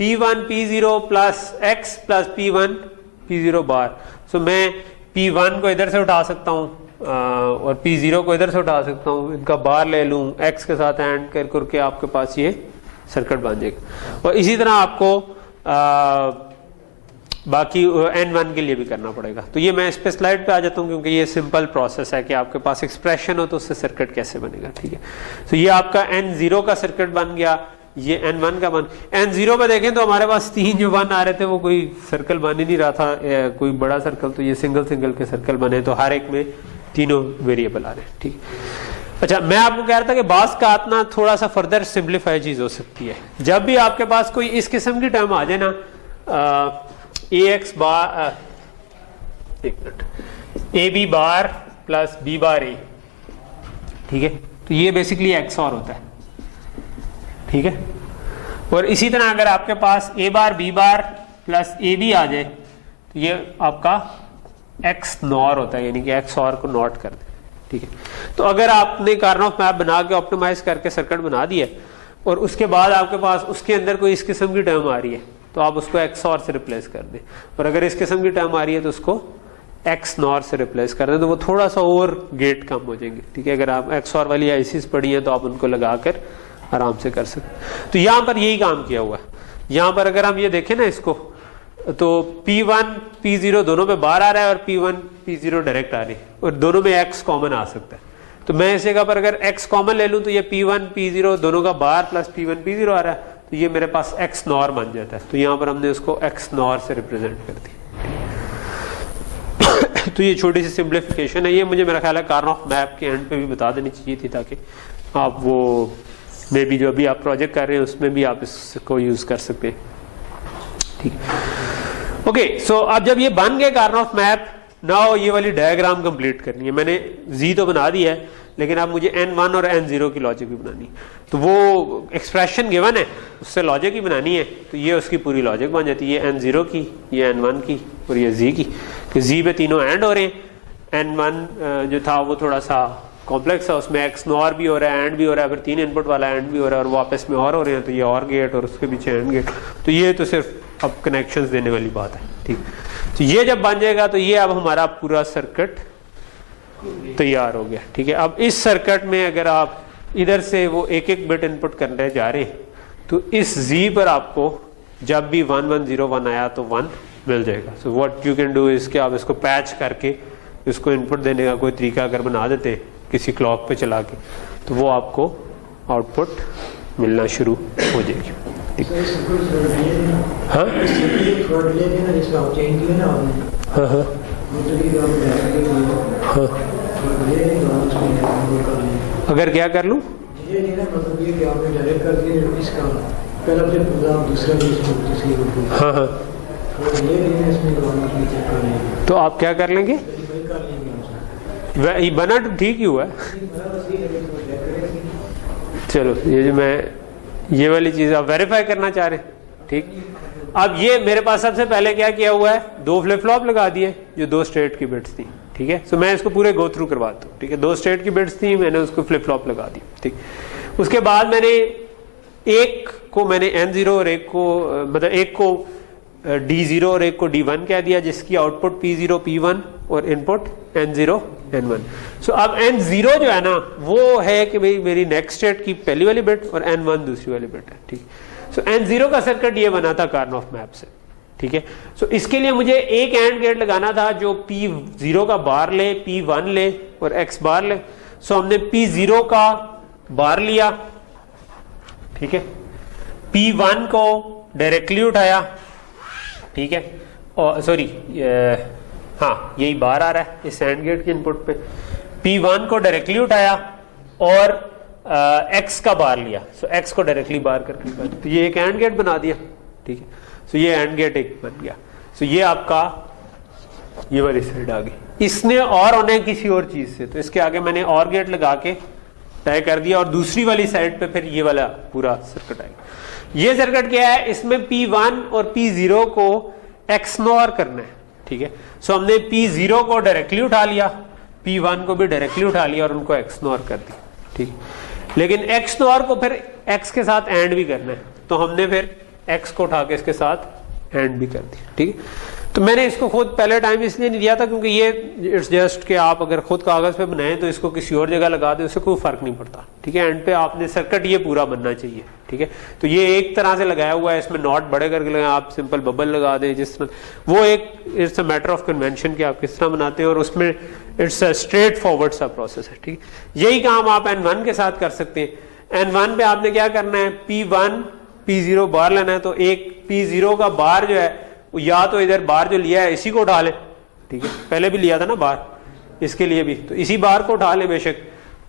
P1 P0 plus X plus P1 P0 बार। सो मैं P1 को इधर से उठा सकता हूँ और P0 को इधर से उठा सकता हूँ, इनका बार ले लूँ, X के साथ एंड करके आपके पास ये सर्किट बन जाएगा। और इसी तरह आपको बाकी N1 के लिए भी करना पड़ेगा। तो ये मैं इस पे स्लाइड पे आ जाता हूँ क्योंकि ये सिंपल प्रोसेस है कि आपके पास एक्सप्रेशन हो तो उससे सर्किट कैसे बनेगा, ठीक है। तो ये आपका N0 का सर्किट बन गया, ये N1 का N0 पे देखें तो हमारे पास 3 जो 1 आ रहे थे वो कोई सर्कल बन ही नहीं रहा था, कोई बड़ा सर्कल, तो ये सिंगल के सर्कल बने, तो हर एक में तीनों वेरिएबल आ रहे हैं, ठीक। अच्छा, मैं आपको कह रहा था कि बास का आतना थोड़ा सा फर्दर सिंप्लीफाई चीज हो सकती है। जब भी आपके पास कोई इस किस्म की टर्म आ जाए ना, AX बार, एक minute, AB bar plus B bar A, ठीक है, तो ये बेसिकली XOR होता है, ठीक है। और इसी तरह अगर आपके पास A bar B bar plus AB आ जाए तो ये आपका XNOR होता है, यानी कि XOR को नॉट कर दे, ठीक है। तो अगर आपने कार्नोफ मैप बना के ऑप्टिमाइज करके सर्किट बना दिया और उसके बाद आपके पास उसके अंदर कोई इस किस्म की टर्म आ रही है तो आप उसको XOR से रिप्लेस कर दें, और अगर इस किस्म की टर्म आ रही है तो उसको XNOR से रिप्लेस कर दें, तो वो थोड़ा सा और गेट कम हो जाएंगे, ठीक है। अगर आप XOR वाली आईसीज पढ़ी हैं तो आप उनको लगाकर आराम से कर सकते। तो यहाँ पर यही काम किया हुआ है। यहाँ पर अगर हम ये देखें ना इसको, तो P1 P0 दोनों में बाहर आ रहा है और P1 P0 डायरेक्ट आ रही है, और दोनों में X कॉमन आ सकता है। तो मैं इस जगह पर अगर X कॉमन ले लूं तो ये P1 P0 दोनों का बाहर प्लस P1 P0 आ रहा है, तो ये मेरे पास XNOR बन जाता है। तो यहाँ पर हमने उसको XNOR से रिप्रेजेंट कर दिया। तो ये छोटी सी सिंप्लीफिकेशन है, ये मुझे मेरा ख्याल है कार्नोफ मैप के एंड पे भी बता देनी चाहिए थी, ताकि आप वो मे भी जो अभी आप प्रोजेक्ट कर रहे हैं उसमें भी आप इसको यूज कर सकते हैं, ठीक है। ओके, सो अब जब ये बन गए कार्नोफ मैप, नाउ ये वाली डायग्राम कंप्लीट करनी है। मैंने Z तो बना दिया है, लेकिन अब मुझे N1 और N0 की लॉजिक भी बनानी है। तो वो एक्सप्रेशन गिवन है, उससे लॉजिक ही बनानी है, तो ये उसकी पूरी लॉजिक बन जाती है, ये N0 की, ये N1 की और ये Z की, कि Z पे तीनों एंड हो रहे हैं। N1 जो था वो थोड़ा सा कॉम्प्लेक्स है, उसमें XNOR भी हो रहा है, एंड भी हो रहा है, फिर 3 इनपुट वाला एंड भी हो रहा है, और वो आपस में और हो रहे हैं, तो ये और गेट और उसके पीछे एंड गेट। तो ये तो सिर्फ अब कनेक्शंस देने वाली बात है, ठीक। तो ये जब बन जाएगा तो ये अब हमारा पूरा सर्किट तैयार हो गया, ठीक है। अब इस सर्किट में अगर आप इधर से वो एक एक बिट इनपुट करने जा रहे हैं तो इस Z पर आपको जब भी 1101 आया तो 1 मिल जाएगा। So what you can do is कि आप इसको पैच करके इसको इनपुट देने का कोई तरीका अगर बना देते किसी क्लॉक पे चला के, तो वो आपको आउटपुट मिलना शुरू हो जाएगी, ठीक। हाँ हाँ, अगर क्या कर लूँ, हाँ हाँ, तो आप क्या कर लेंगे, बना तो ठीक ही हुआ है। चलो, ये जो मैं ये वाली चीज आप वेरीफाई करना चाह रहे हैं, ठीक। अब ये मेरे पास सबसे पहले क्या किया हुआ है, 2 फ्लिप फ्लॉप लगा दिए जो 2 स्टेट की बिट्स थी, ठीक है। सो मैं इसको पूरे गो थ्रू करवाता हूँ, ठीक है। 2 स्टेट की बिट्स थी, मैंने उसको फ्लिप फ्लॉप लगा दी, ठीक। उसके बाद मैंने एक को मैंने N0 और एक को मतलब एक को D0 और एक को D1 कह दिया, जिसकी आउटपुट P0 P1 और इनपुट N0 N1। सो अब N0 जो है ना वो है कि भाई मेरी नेक्स्ट स्टेट की पहली वाली बिट और N1 दूसरी वाली बिट है, ठीक। सो N0 का सर्किट ये बना था कार्नोफ मैप से, ठीक है। सो इसके लिए मुझे एक एंड गेट लगाना था जो P0 का बार ले, P1 ले और X बार ले। सो हमने P0 का बार लिया, ठीक है, P1 को डायरेक्टली उठाया, ठीक है, और सॉरी हाँ यही बार आ रहा है इस एंड गेट के इनपुट पे। P1 को डायरेक्टली उठाया और X का बार लिया। सो X को डायरेक्टली बार करके तो ये एक एंड गेट बना दिया, ठीक है। सो ये एंड गेट एक बन गया। सो ये आपका ये वाली साइड आ गई। इसने और होना है किसी और चीज से, तो इसके आगे मैंने और गेट लगा के तय कर दिया और दूसरी वाली साइड पे फिर ये वाला पूरा सर्किट आएगा। ये सर्किट क्या है, इसमें P1 और P0 को XNOR करना है, ठीक है। सो हमने P0 को डायरेक्टली उठा लिया, P1 को भी डायरेक्टली उठा लिया और उनको XNOR कर दिया, ठीक है। लेकिन XNOR को फिर X के साथ एंड भी करना है, तो हमने फिर X को उठा के इसके साथ एंड भी कर दिया, ठीक है। तो मैंने इसको खुद पहले टाइम इसलिए नहीं दिया था क्योंकि ये इट्स जस्ट कि आप अगर खुद कागज पे बनाएं तो इसको किसी और जगह लगा दें, उससे कोई फर्क नहीं पड़ता, ठीक है। एंड पे आपने सर्किट ये पूरा बनना चाहिए, ठीक है। तो ये एक तरह से लगाया हुआ है, इसमें नॉट बड़े करके लगाएं, आप सिंपल बबल लगा दें जिस तरह, वो एक it's a matter of convention कि आप किस तरह बनाते हैं और उसमें इट्स अ स्ट्रेट फॉरवर्ड सा प्रोसेस है, ठीक है। यही काम आप N1 के साथ कर सकते हैं। N1 पे आपने क्या करना है, P1 P0 बार लेना है, तो एक P0 का बार जो है या तो इधर बार जो लिया है इसी को उठा ले, ठीक है, पहले भी लिया था ना बार इसके लिए भी, तो इसी बार को उठा ले बेशक,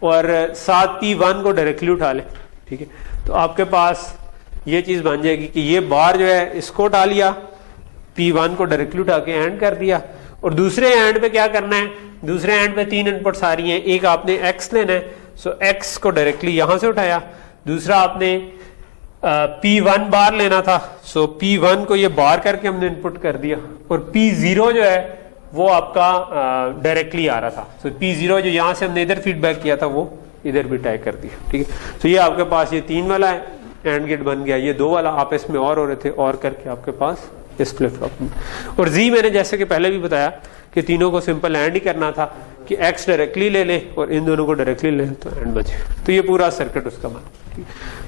और साथ P1 को डायरेक्टली उठा ले, ठीक है। तो आपके पास ये चीज बन जाएगी कि ये बार जो है इसको उठा लिया, P1 को डायरेक्टली उठा के एंड कर दिया, और दूसरे एंड पे क्या करना है, दूसरे एंड पे 3 इनपुट्स आ रही हैं, एक आपने X लेना है, सो X को डायरेक्टली यहां से उठाया, दूसरा आपने P1 बार लेना था, सो P1 को ये बार करके हमने इनपुट कर दिया, और P0 जो है वो आपका डायरेक्टली आ रहा था, सो P0 जो यहां से हमने इधर फीडबैक किया था वो इधर भी टाइप कर दिया, ठीक है। तो ये आपके पास ये 3 वाला है एंड गेट बन गया, ये 2 वाला आप इसमें और हो रहे थे और करके आपके पास इस फ्लिप फ्लॉप में। और Z मैंने जैसे कि पहले भी बताया कि तीनों को सिंपल एंड ही करना था कि X डायरेक्टली ले ले और इन दोनों को डायरेक्टली ले तो एंड बचे, तो ये पूरा सर्किट उसका बना।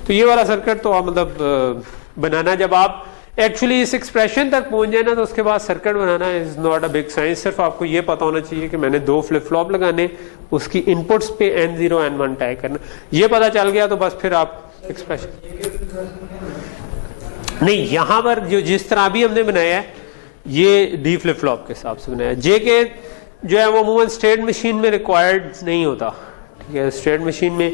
तो ये वाला सर्किट तो मतलब बनाना, जब आप एक्चुअली इस एक्सप्रेशन तक पहुंच जाए ना तो उसके बाद circuit banana is not a big science. सिर्फ आपको ये पता होना चाहिए कि मैंने 2 फ्लिप फ्लॉप लगाने, उसकी इनपुट्स पे N0 N1 टाइप करना, ये पता चल गया तो बस फिर आप एक्सप्रेशन नहीं, यहां पर जो जिस तरह भी हमने बनाया है ये D फ्लिप फ्लॉप के हिसाब से बनाया। J के जो है वो अमूमन स्टेट मशीन में रिक्वायर्ड नहीं होता, ठीक है। स्टेट मशीन में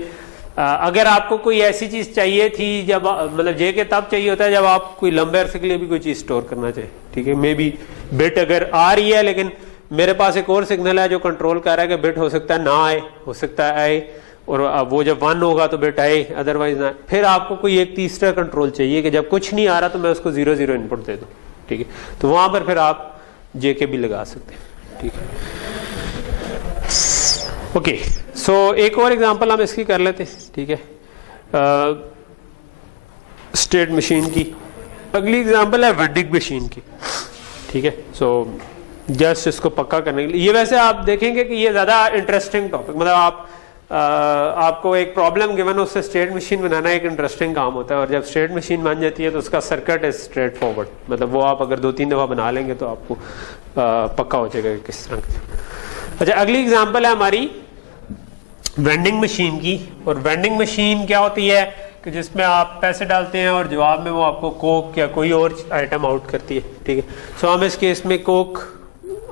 अगर आपको कोई ऐसी चीज चाहिए थी जब मतलब J के तब चाहिए होता है जब आप कोई लंबे अरसे के लिए भी कोई चीज स्टोर करना चाहिए, ठीक है। मे बी बिट अगर आ रही है लेकिन मेरे पास एक और सिग्नल है जो कंट्रोल कर रहा है कि बिट हो सकता है ना आए, हो सकता है आए, और वो जब 1 होगा तो बिट आए, अदरवाइज ना। फिर आपको कोई एक तीसरा कंट्रोल चाहिए कि जब कुछ नहीं आ रहा तो मैं उसको 0 0 इनपुट दे दूं, ठीक है। तो वहां पर फिर आप J के भी लगा सकते हैं, ठीक है। ओके, सो एक और एग्जांपल हम इसकी कर लेते हैं, ठीक है, स्टेट मशीन की। अगली एग्जांपल है वेंडिंग मशीन की, ठीक है। सो जस्ट इसको पक्का करने के लिए, ये वैसे आप देखेंगे कि ये ज्यादा इंटरेस्टिंग टॉपिक, मतलब आपको एक प्रॉब्लम गिवन उससे स्टेट मशीन बनाना एक इंटरेस्टिंग काम होता है, और जब स्टेट मशीन बन जाती है तो उसका सर्किट इज स्ट्रेट फॉरवर्ड, मतलब वो आप अगर 2-3 दफा बना लेंगे तो आपको पक्का हो जाएगा किस तरह का। अच्छा, अगली एग्जांपल है हमारी वेंडिंग मशीन की। और वेंडिंग मशीन क्या होती है कि जिसमें आप पैसे डालते हैं और जवाब में वो आपको कोक या कोई और आइटम आउट करती है, ठीक है। सो हम इस केस में कोक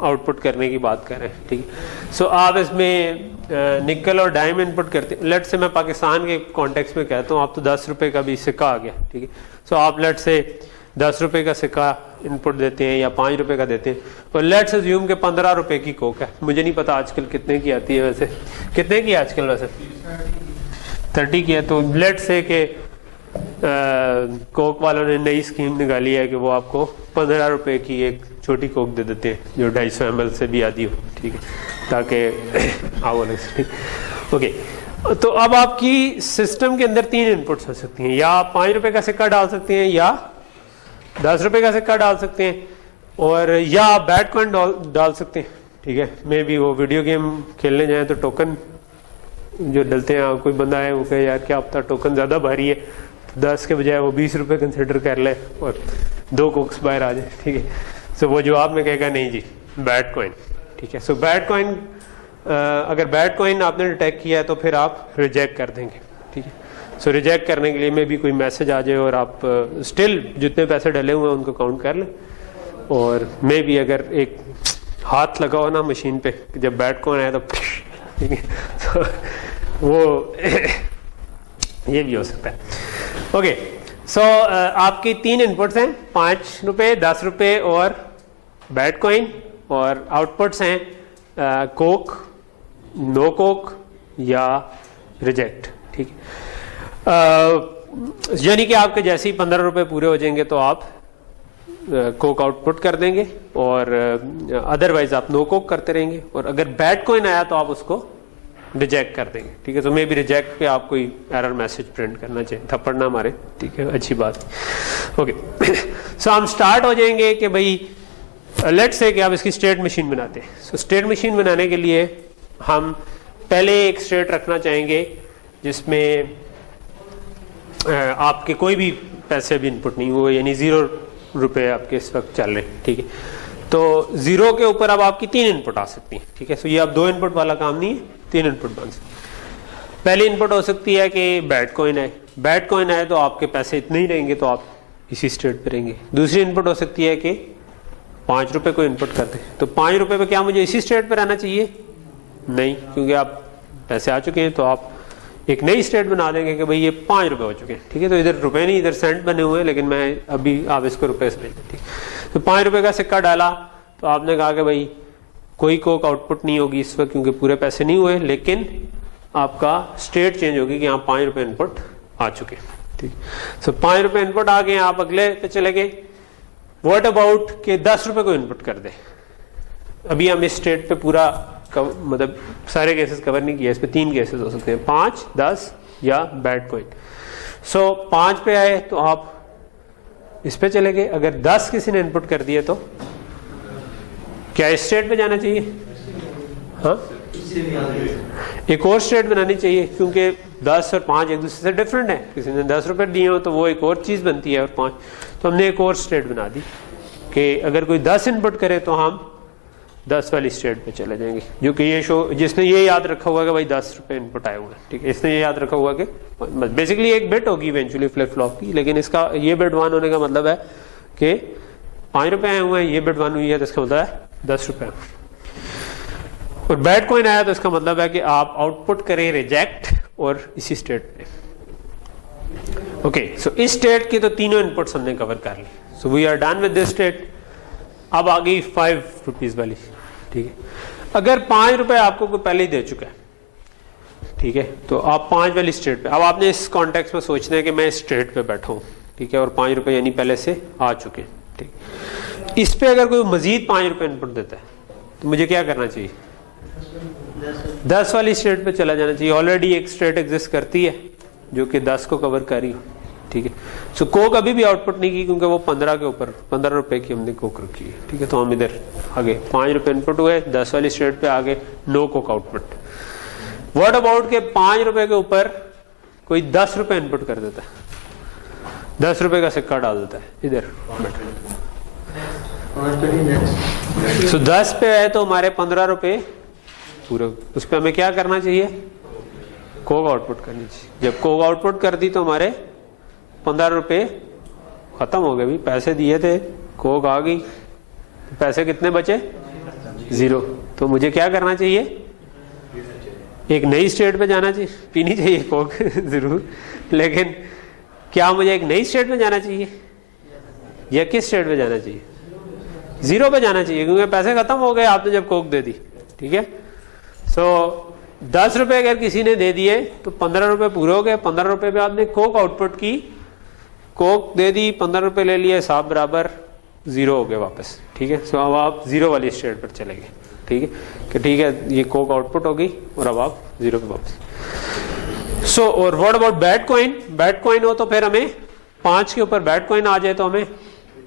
आउटपुट करने की बात कर रहे हैं, ठीक है। सो आप इसमें निकल और डाइम इनपुट करते हैं। लेट से मैं पाकिस्तान के कॉन्टेक्स्ट में कहता हूँ, आप तो 10 रुपए का भी सिक्का आ गया, ठीक है। सो आप लेट से 10 रुपए का सिक्का इनपुट देते हैं या 5 रुपए का देते हैं, और लेट्स अज्यूम के 15 रुपए की कोक है। मुझे नहीं पता आजकल कितने की आती है, वैसे कितने की आजकल, वैसे 30 की है। तो लेट से के कोक वालों ने नई स्कीम निकाली है कि वो आपको 15 रुपए की एक छोटी कोक दे देते हैं जो 250 ml से भी आती हो, ठीक है, ताकि आओ ठीक। ओके, तो अब आपकी सिस्टम के अंदर 3 इनपुट्स हो सकती हैं, या आप 5 रुपए का सिक्का डाल सकते हैं, या 10 रुपए का सिक्का डाल सकते हैं, और या आप बैट कॉइन डाल सकते हैं, ठीक है। मे भी वो वीडियो गेम खेलने जाए तो टोकन जो डलते हैं, कोई बंदा है वो कहे यार क्या पता टोकन ज़्यादा भारी है, तो 10 के बजाय वो 20 रुपये कंसिडर कर ले और 2 कोक्स बाहर आ जाए, ठीक है। सो वो जवाब में कहेगा नहीं जी बैट कॉइन, ठीक है। सो बैट कॉइन, अगर बैट कॉइन आपने डिटेक्ट किया है तो फिर आप रिजेक्ट कर देंगे, ठीक है। सो रिजेक्ट करने के लिए में भी कोई मैसेज आ जाए और आप स्टिल जितने पैसे डले हुए हैं उनको काउंट कर लें, और मे भी अगर एक हाथ लगा हो ना मशीन पे जब बैट कॉइन आया तो ठीक है, तो वो ये भी हो सकता है। ओके, सो आपकी 3 इनपुट्स हैं, 5 रुपये, 10 रुपये और बैट कॉइन, और आउटपुट्स हैं कोक, नो कोक या रिजेक्ट, ठीक है। यानी कि आपके जैसे ही 15 रुपये पूरे हो जाएंगे तो आप कोक आउटपुट कर देंगे, और अदरवाइज आप नो कोक करते रहेंगे, और अगर बैट कॉइन आया तो आप उसको रिजेक्ट कर देंगे, ठीक है। तो मे भी रिजेक्ट पे आप कोई एरर मैसेज प्रिंट करना चाहिए, थप्पड़ ना मारे, ठीक है, अच्छी बात। ओके, सो हम स्टार्ट हो जाएंगे कि भाई लेट्स से कि आप इसकी स्टेट मशीन बनाते हैं। सो स्टेट मशीन बनाने के लिए हम पहले एक स्टेट रखना चाहेंगे जिसमें आपके कोई भी पैसे भी इनपुट नहीं हुए, यानी 0 रुपये आपके इस वक्त चल रहे हैं, ठीक है। तो 0 के ऊपर अब आपकी 3 इनपुट आ सकती हैं, ठीक है। सो ये अब 2 इनपुट वाला काम नहीं है, 3 इनपुट बन सकती है। पहली इनपुट हो सकती है कि बैट कॉइन आए, बैट कॉइन आए तो आपके पैसे इतने ही रहेंगे, तो आप इसी स्टेट पे रहेंगे। दूसरी इनपुट हो सकती है कि 5 रुपये को इनपुट करते हैं, तो 5 रुपये पे क्या मुझे इसी स्टेट पे रहना चाहिए? नहीं, क्योंकि आप पैसे आ चुके हैं, तो आप एक नई स्टेट बना देंगे कि भाई ये 5 रुपये हो चुके हैं, ठीक है। तो इधर रुपए नहीं, इधर सेंट बने हुए हैं, लेकिन मैं अभी आप इसको रुपए समझ लें, ठीक। तो 5 रुपये का सिक्का डाला, तो आपने कहा कि भाई कोई कोक आउटपुट नहीं होगी इस वक्त क्योंकि पूरे पैसे नहीं हुए, लेकिन आपका स्टेट चेंज होगी कि यहाँ 5 रुपये इनपुट आ चुके हैं, ठीक। सो 5 रुपये इनपुट आ गए, आप अगले पे चले गए। व्हाट अबाउट के 10 रुपये को इनपुट कर दे। अभी हम इस स्टेट पे पूरा मतलब सारे केसेस कवर नहीं किए, इस पे 3 केसेस हो सकते हैं, 5, 10 या बैट कॉइन। सो 5 पे आए तो आप इस पे चले गए। अगर 10 किसी ने इनपुट कर दिए तो क्या इस स्टेट पे जाना चाहिए? हाँ, एक और स्टेट बनानी चाहिए, क्योंकि 10 और 5 एक दूसरे से डिफरेंट है। किसी ने 10 रुपये दिए हो तो वो एक और चीज बनती है, और 5, तो हमने एक और स्टेट बना दी कि अगर कोई 10 इनपुट करे तो हम 10 वाली स्टेट पे चले जाएंगे, जो कि ये शो जिसने ये याद रखा हुआ कि भाई 10 रुपये इनपुट आए हुए हैं, ठीक है। इसने ये याद रखा हुआ कि बेसिकली एक बिट होगी इवेंचुअली फ्लिप फ्लॉप की, लेकिन इसका ये बिट 1 होने का मतलब है कि 5 रुपये आए हुए हैं, ये बिट 1 हुई है तो इसका मतलब है 10 रुपये। और बैट कॉइन आया तो इसका मतलब है कि आप आउटपुट करें रिजेक्ट और इसी स्टेट पे। ओके, सो इस स्टेट की तो तीनों इनपुट्स हमने कवर कर ली। So we are done with this state. अब आ गई 5 रुपीज वाली, ठीक है। अगर 5 रुपए आपको कोई पहले ही दे चुका है, ठीक है, तो आप 5 वाली स्टेट पे, अब आपने इस कॉन्टेक्स्ट में सोचना है कि मैं इस स्टेट पे बैठा हूं, ठीक है, और 5 रुपए यानी पहले से आ चुके हैं, ठीक। इस पे अगर कोई मजीद 5 रुपए इनपुट देता है तो मुझे क्या करना चाहिए? 10 वाली स्टेट पे चला जाना चाहिए। ऑलरेडी एक स्टेट एग्जिस्ट करती है जो कि 10 को कवर कर रही हो, ठीक है। सो कोक अभी भी आउटपुट नहीं की क्योंकि वो 15 के ऊपर 15 रुपए की हमने कोक रखी है, ठीक है। तो हम इधर आगे 5 रुपए इनपुट हुए, 10 वाली स्टेट पे आगे no coke output. What about के 5 रुपए के ऊपर कोई 10 रुपए इनपुट कर देता है, 10 रुपए का सिक्का डाल देता है इधर। सो 10 पे है तो हमारे 15 रुपए पूरे, उस पर हमें क्या करना चाहिए? कोक आउटपुट करनी चाहिए। जब कोक आउटपुट कर दी तो हमारे 15 रुपए खत्म हो गए। भी पैसे दिए थे, कोक आ गई, तो पैसे कितने बचे? 0। तो मुझे क्या करना चाहिए? एक नई स्टेट पे जाना चाहिए, पीनी चाहिए कोक जरूर, लेकिन क्या मुझे एक नई स्टेट पे जाना चाहिए या किस स्टेट पे जाना चाहिए? 0 पे जाना चाहिए, क्योंकि पैसे खत्म हो गए आपने जब कोक दे दी, ठीक है। सो 10 रुपए अगर किसी ने दे दिए तो 15 रुपए पूरे हो गए। 15 रुपए पे आपने कोक आउटपुट की, कोक दे दी, 15 रुपए ले लिए, हिसाब बराबर 0 हो गए वापस, ठीक है। सो अब आप 0 वाली स्टेट पर चले गए, ठीक है, कि ठीक है ये कोक आउटपुट होगी और अब आप 0 पे वापस। सो और what about bat coin? Bat coin हो तो फिर हमें 5 के ऊपर बैट कॉइन आ जाए तो हमें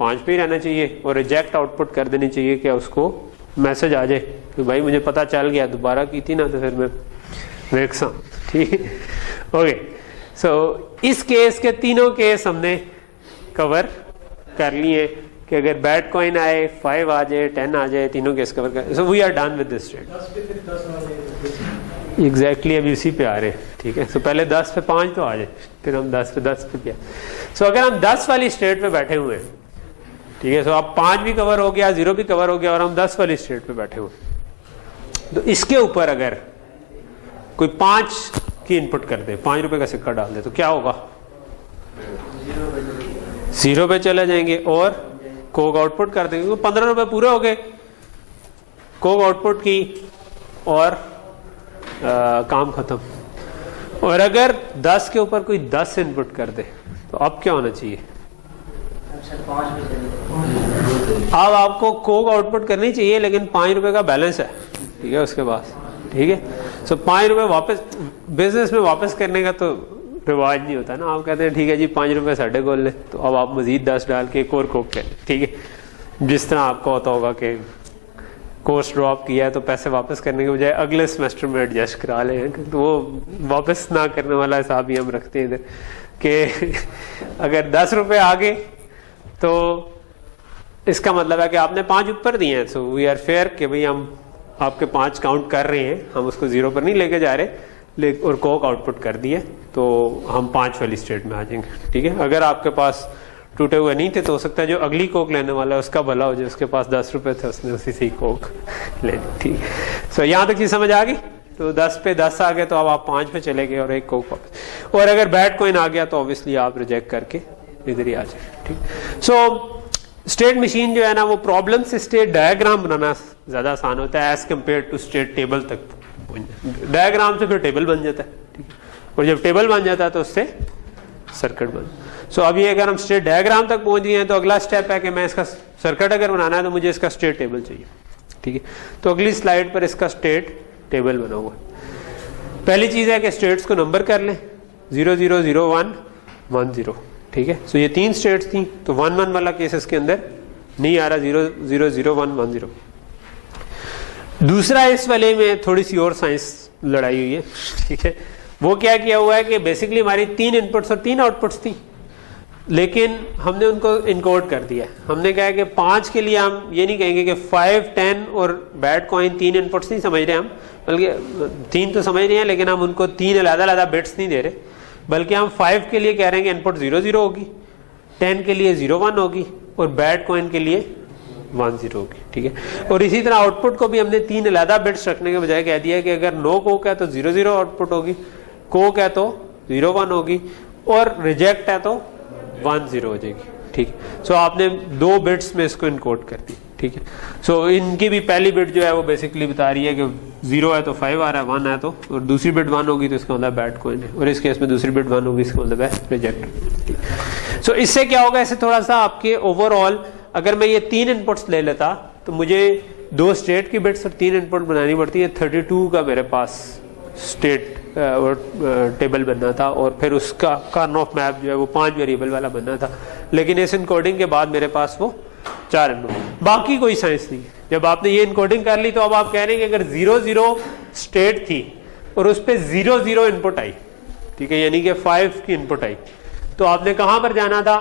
5 पे ही रहना चाहिए और रिजेक्ट आउटपुट कर देनी चाहिए कि उसको मैसेज आ जाए कि भाई मुझे पता चल गया, दोबारा की थी ना तो फिर मैं देखसा। ठीक है, ओके। सो इस केस के तीनों केस हमने कवर कर लिए कि अगर बैड कॉइन आए, 5 आ जाए, 10 आ जाए, तीनों केस कवर कर। So we are done with this trade. Exactly अभी उसी पे आ रहे हैं। ठीक है, सो पहले 10 पे 5 तो आ जाए, फिर हम 10 पे 10 पे क्या। सो अगर हम 10 वाली स्टेट पे बैठे हुए हैं, ठीक है, सो अब 5 भी कवर हो गया, 0 भी कवर हो गया और हम 10 वाली स्टेट पे बैठे हुए, तो इसके ऊपर अगर कोई 5 की इनपुट कर दे, 5 रुपए का सिक्का डाल दे, तो क्या होगा? 0 पे चले जाएंगे और कोक आउटपुट कर देंगे। तो 15 रुपए पूरे हो गए, कोक आउटपुट की और काम खत्म। और अगर 10 के ऊपर कोई 10 इनपुट कर दे तो अब क्या होना चाहिए? अब आपको कोक आउटपुट करनी चाहिए, लेकिन 5 रुपए का बैलेंस है, ठीक है, उसके पास। ठीक है, सो 5 रुपए वापस बिजनेस में वापस करने का तो रिवाज नहीं होता ना। आप कहते हैं ठीक है जी 5 रुपए साढ़े गोल ले, तो अब आप मजीद 10 डाल के एक और कोक करें। ठीक है, जिस तरह आपको होता होगा कि कोर्स ड्रॉप किया है तो पैसे वापस करने के बजाय अगले सेमेस्टर में एडजस्ट करा लें, तो वो वापस ना करने वाला हिसाब ही हम रखते हैं इधर कि अगर 10 रुपए आ गए तो इसका मतलब है कि आपने 5 ऊपर दिए हैं, सो वी आर फेयर कि भाई हम आपके 5 काउंट कर रहे हैं, हम उसको 0 पर नहीं लेके जा रहे, और कोक आउटपुट कर दिए तो हम 5 वाली स्टेट में आ जाएंगे। ठीक है, अगर आपके पास टूटे हुए नहीं थे तो हो सकता है जो अगली कोक लेने वाला है उसका भला हो जाए, उसके पास 10 रुपए थे, उसने उसी से ही कोक ले ली। ठीक, सो यहाँ तक चीज समझ आ गई। तो 10 पे 10 आ गए तो अब आप 5 पे चले गए और एक कोक वापस। और अगर बैड कॉइन आ गया तो ऑब्वियसली आप रिजेक्ट करके इधर ही आ जाए। ठीक, सो स्टेट मशीन जो है ना, वो प्रॉब्लम से स्टेट डायग्राम बनाना ज्यादा आसान होता है as compared to state table तक। डायग्राम से फिर टेबल बन जाता है। ठीक है, और जब टेबल बन जाता है तो उससे सर्किट बन। सो अभी अगर हम स्टेट डायग्राम तक पहुंच गए हैं तो अगला स्टेप है कि मैं इसका सर्किट अगर बनाना है तो मुझे इसका स्टेट टेबल चाहिए। ठीक है, तो अगली स्लाइड पर इसका स्टेट टेबल बना हुआ है। पहली चीज है कि स्टेट्स को नंबर कर लें, 0 0 0 1 1 0। ठीक है, सो ये 3 स्टेट्स थी, तो 1 1 वाला केस इसके अंदर नहीं आ रहा, 0 0 0 1 1 0। दूसरा, इस वाले में थोड़ी सी और साइंस लड़ाई हुई है। ठीक है, वो क्या किया हुआ है कि बेसिकली हमारी 3 इनपुट्स और 3 आउटपुट्स थी, लेकिन हमने उनको इनकोड कर दिया। हमने कहा कि 5 के लिए हम ये नहीं कहेंगे कि 5 10 और बैड कॉइन 3 इनपुट्स नहीं समझ रहे हम, बल्कि 3 तो समझ रहे हैं लेकिन हम उनको 3 अलग-अलग बिट्स नहीं दे रहे, बल्कि हम 5 के लिए कह रहे हैं कि इनपुट 0 0 होगी, 10 के लिए 0 1 होगी और बैड कॉइन के लिए 1 0 होगी। ठीक है, और इसी तरह आउटपुट को भी हमने 3 अलग बिट्स रखने के बजाय कह दिया कि अगर नो कोक है तो 0 0 आउटपुट होगी, कोक है तो 0 1 होगी और रिजेक्ट है तो 1 0 हो जाएगी। ठीक है, सो आपने 2 बिट्स में इसको इनकोड कर दी। ठीक है, सो इनकी भी पहली बिट जो है वो बेसिकली बता रही है कि 0 है तो 5 आ रहा है, 1 है तो, और दूसरी बिट 1 होगी तो इसका मतलब बैड कॉइन है, और इस केस में दूसरी बिट 1 होगी, इसका मतलब है रिजेक्ट। सो इससे क्या होगा, इससे थोड़ा सा आपके ओवरऑल, अगर मैं ये 3 इनपुट्स ले लेता तो मुझे 2 स्टेट की बिट्स और 3 इनपुट बनानी पड़ती है, 32 का मेरे पास स्टेट टेबल बनना था, और फिर उसका कर्न ऑफ मैप जो है वो 5 वेरिएबल वाला बनना था, लेकिन इस इनकोडिंग के बाद मेरे पास वो 4 इनपुट, बाकी कोई साइंस नहीं। जब आपने ये इनकोडिंग कर ली तो अब आप कह रहे हैं कि अगर 0 0 स्टेट थी और उस पर 0 0 इनपुट आई, ठीक है, यानी कि 5 की इनपुट आई, तो आपने कहां पर जाना था?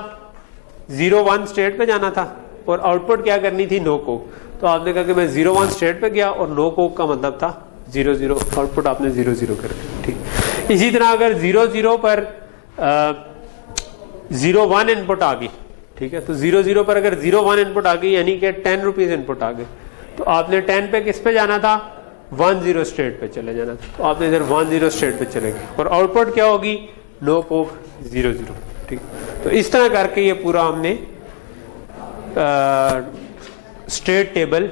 0 1 स्टेट पे जाना था, और आउटपुट क्या करनी थी? No coke. तो आपने कहा कि मैं 0 1 स्टेट पे गया और नो कोक का मतलब था 0 0, आउटपुट आपने 0 0 कर दिया। ठीक, इसी तरह अगर 0 0 पर 0 1 इनपुट आ गई, ठीक है, तो 0 0 पर अगर 0 1 इनपुट आ गई यानी कि 10 रुपीज इनपुट आ गए, तो आपने 10 पे किस पे जाना था? 1 0 स्टेट पे चले जाना था, तो आपने इधर 1 0 स्टेट पे चले गए, और आउटपुट क्या होगी? No coke 0 0। ठीक, तो इस तरह करके ये पूरा हमने स्टेट टेबल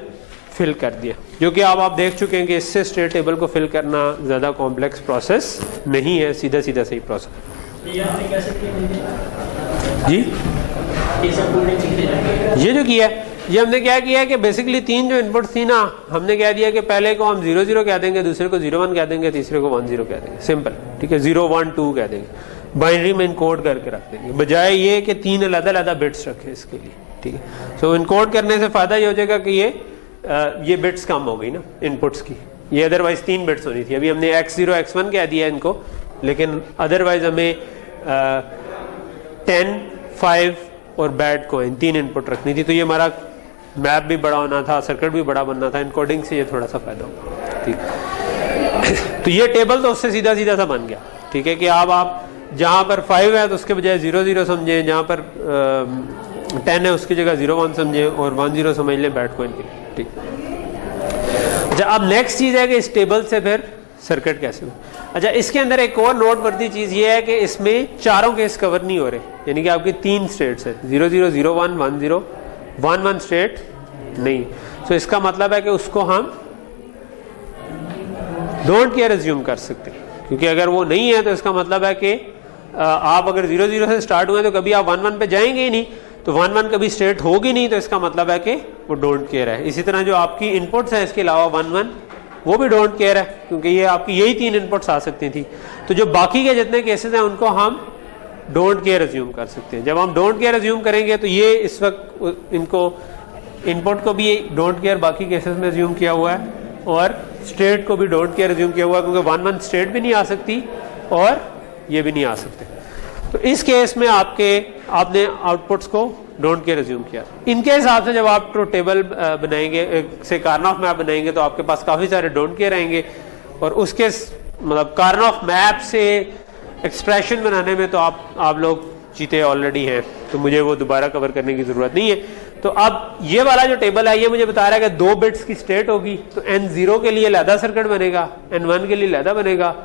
फिल कर दिया, जो कि अब आप देख चुके हैं कि इससे स्टेट टेबल को फिल करना ज्यादा कॉम्प्लेक्स प्रोसेस नहीं है, सीधा सीधा सही प्रोसेस। जी, ये जो किया है, ये हमने क्या किया है कि बेसिकली 3 जो इनपुट थी ना, हमने कह दिया कि पहले को हम 0 0 कह देंगे, दूसरे को 0 1 कह देंगे, तीसरे को 1 0 कह देंगे, सिंपल। ठीक है, 0 1 2 कह देंगे, बाइनरी में इनकोड करके रख देंगे, बजाय ये कि 3 अलग अलग बिट्स रखे इसके लिए। ठीक है। सो इनकोड करने से फ़ायदा ये हो जाएगा कि ये बिट्स कम हो गई ना इनपुट्स की, ये अदरवाइज 3 बिट्स होनी थी। अभी हमने x0 x1 कह दिया इनको, लेकिन अदरवाइज हमें 10, 5 और बैड कॉइन 3 इनपुट रखनी थी, तो ये हमारा मैप भी बड़ा होना था, सर्किट भी बड़ा बनना था। इनकोडिंग से ये थोड़ा सा फायदा होगा, ठीक। तो ये टेबल तो उससे सीधा सीधा सा बन गया, ठीक है, कि अब आप जहाँ पर 5 है तो उसके बजाय 0 0 समझें, जहाँ पर 10 है उसकी जगह 0 1 समझें और 1 0 समझ लें बैड कॉइन के, ठीक। अच्छा, अब नेक्स्ट चीज़ है कि इस टेबल से फिर सर्किट कैसे हो। अच्छा, इसके अंदर एक और नोटवर्दी चीज़ ये है कि इसमें चारों केस कवर नहीं हो रहे, यानी कि आपकी 3 स्टेट्स है, 0 0 0 1 1 0 1 1 स्टेट नहीं। तो इसका मतलब है कि उसको हम डोंट केयर एज्यूम कर सकते हैं, क्योंकि अगर वो नहीं है तो इसका मतलब है कि आप अगर 0 0 से स्टार्ट हुए तो कभी आप 1 1 पे जाएंगे ही नहीं, तो 1 1 कभी स्टेट होगी नहीं, तो इसका मतलब है कि वो डोंट केयर है। इसी तरह जो आपकी इनपुट्स है इसके अलावा 1 1 वो भी डोंट केयर है, क्योंकि ये आपकी यही 3 इनपुट्स आ सकती थी। तो जो बाकी के जितने केसेस हैं उनको हम डोंट केयर एज्यूम कर सकते हैं। जब हम डोंट केयर एज्यूम करेंगे तो ये इस वक्त इनको इनपुट को भी डोंट केयर बाकी केसेस में एज्यूम किया हुआ है और स्टेट को भी डोंट केयर एज्यूम किया हुआ है, क्योंकि 1 1 स्टेट भी नहीं आ सकती और ये भी नहीं आ सकते। तो इस केस में आपने आउटपुट्स को डोंट केयर एज्यूम किया। इनके हिसाब से जब आप ट्रू टेबल बनाएंगे से कार्नऑफ मैप बनाएंगे तो आपके पास काफ़ी सारे डोंट केयर आएंगे, और उसके मतलब कार्नऑफ मैप से एक्सप्रेशन बनाने में तो आप लोग जीते ऑलरेडी हैं, तो मुझे वो दोबारा कवर करने की ज़रूरत नहीं है। तो अब ये वाला जो टेबल है ये मुझे बता रहा है कि 2 बिट्स की स्टेट होगी, तो N0 के लिए अलहदा सर्किट बनेगा, N1 के लिए अलहदा बनेगा।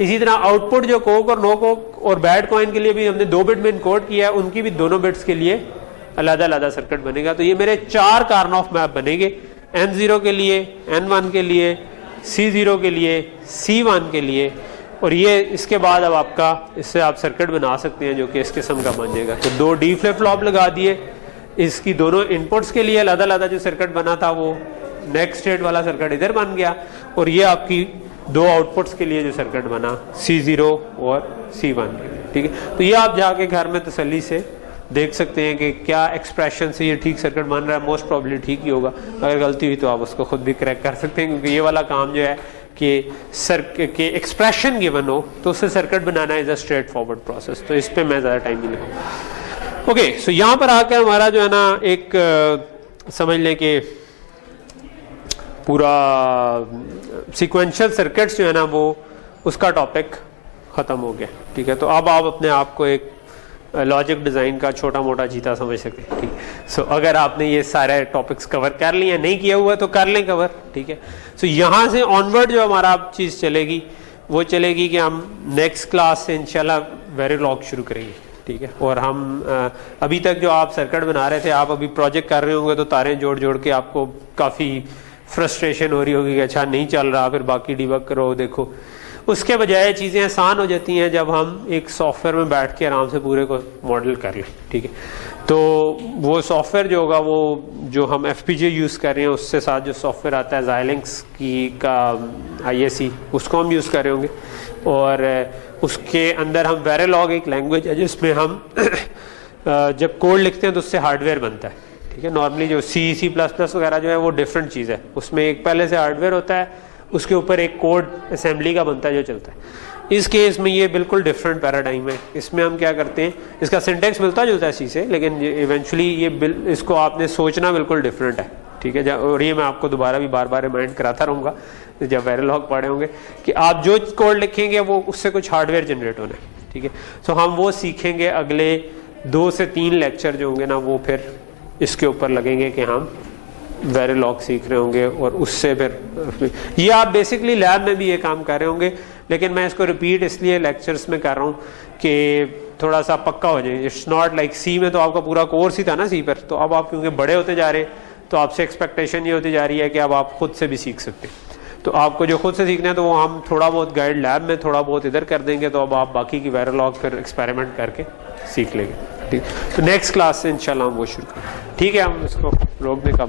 इसी तरह आउटपुट जो कोक और नो कोक और बैड कॉइन के लिए भी हमने 2 बिट में इनकोड किया है, उनकी भी दोनों बिट्स के लिए अलहदा अलहदा सर्किट बनेगा। तो ये मेरे 4 कार्नऑफ मैप बनेंगे, N0 के लिए, N1 के लिए, C0 के लिए, C1 के लिए, और ये इसके बाद अब आपका इससे आप सर्किट बना सकते हैं जो कि इस किस्म का बन जाएगा। तो 2 D फ्लिप फ्लॉप लगा दिए, इसकी दोनों इनपुट्स के लिए अलग अलग जो सर्किट बना था वो नेक्स्ट स्टेट वाला सर्किट इधर बन गया, और ये आपकी 2 आउटपुट्स के लिए जो सर्किट बना C0 और C1, ठीक है। तो ये आप जाके घर में तसल्ली से देख सकते हैं कि क्या एक्सप्रेशन से ये ठीक सर्किट बन रहा है। मोस्ट प्रॉब्ली ठीक ही होगा, अगर गलती हुई तो आप उसको खुद भी करेक्ट कर सकते हैं, क्योंकि ये वाला काम जो है कि एक्सप्रेशन गिवन हो तो उससे circuit banana is a straight forward process. तो इस पे मैं ज़्यादा टाइम नहीं लगाऊंगा। ओके, सो यहाँ पर आकर हमारा जो है ना एक समझ लें कि पूरा सीक्वेंशियल सर्किट्स जो है ना वो उसका टॉपिक ख़त्म हो गया, ठीक है। तो अब आप अपने आप को एक लॉजिक डिज़ाइन का छोटा मोटा जीता समझ सकते हैं, ठीक। सो अगर आपने ये सारे टॉपिक्स कवर कर लिए, नहीं किया हुआ तो कर लें कवर, ठीक है। सो यहाँ से ऑनवर्ड जो हमारा चीज़ चलेगी वो चलेगी कि हम नेक्स्ट क्लास से इंशाल्लाह वेरिलॉग शुरू करेंगे, ठीक है। और हम अभी तक जो आप सर्किट बना रहे थे, आप अभी प्रोजेक्ट कर रहे होंगे तो तारें जोड़ जोड़ के आपको काफ़ी फ्रस्ट्रेशन हो रही होगी कि अच्छा नहीं चल रहा, फिर बाकी डिबग करो देखो। उसके बजाय चीज़ें आसान हो जाती हैं जब हम एक सॉफ्टवेयर में बैठ के आराम से पूरे को मॉडल कर लें, ठीक है। तो वो सॉफ्टवेयर जो होगा वो जो हम FPGA यूज़ कर रहे हैं उससे साथ जो सॉफ्टवेयर आता है Xilinx का ISE, उसको हम यूज़ कर रहे होंगे, और उसके अंदर हम वेरिलॉग एक लैंग्वेज है जिसमें हम जब कोड लिखते हैं तो उससे हार्डवेयर बनता है, ठीक है। नॉर्मली जो C++ वगैरह जो है वो डिफरेंट चीज़ है, उसमें एक पहले से हार्डवेयर होता है, उसके ऊपर एक कोड असेंबली का बनता है जो चलता है। इस केस में ये बिल्कुल डिफरेंट पैराडाइम है। इसमें हम क्या करते हैं, इसका सिंटेक्स मिलता जुलता है सी से, लेकिन इवेंचुअली इसको आपने सोचना बिल्कुल डिफरेंट है, ठीक है। और ये मैं आपको दोबारा भी बार बार रिमाइंड कराता रहूँगा जब वेरिलॉग पढ़े होंगे कि आप जो कोड लिखेंगे वो उससे कुछ हार्डवेयर जनरेट होना है, ठीक है। सो हम वो सीखेंगे अगले 2 से 3 लेक्चर जो होंगे ना, वो फिर इसके ऊपर लगेंगे कि हम वेरिलॉग सीख रहे होंगे, और उससे फिर ये आप बेसिकली लैब में भी ये काम कर रहे होंगे, लेकिन मैं इसको रिपीट इसलिए लेक्चर्स में कर रहा हूँ कि थोड़ा सा पक्का हो जाए। इट्स नॉट लाइक सी में तो आपका पूरा कोर्स ही था ना सी पर, तो अब आप क्योंकि बड़े होते जा रहे हैं तो आपसे एक्सपेक्टेशन ये होती जा रही है कि अब आप खुद से भी सीख सकते हैं। तो आपको जो खुद से सीखना है तो वो हम थोड़ा बहुत गाइड लैब में थोड़ा बहुत इधर कर देंगे, तो अब आप बाकी की वेरिलॉग फिर एक्सपेरिमेंट करके सीख लेंगे, ठीक। तो नेक्स्ट क्लास से इंशाल्लाह हम वो शुरू करें, ठीक है। हम इसको रोकने का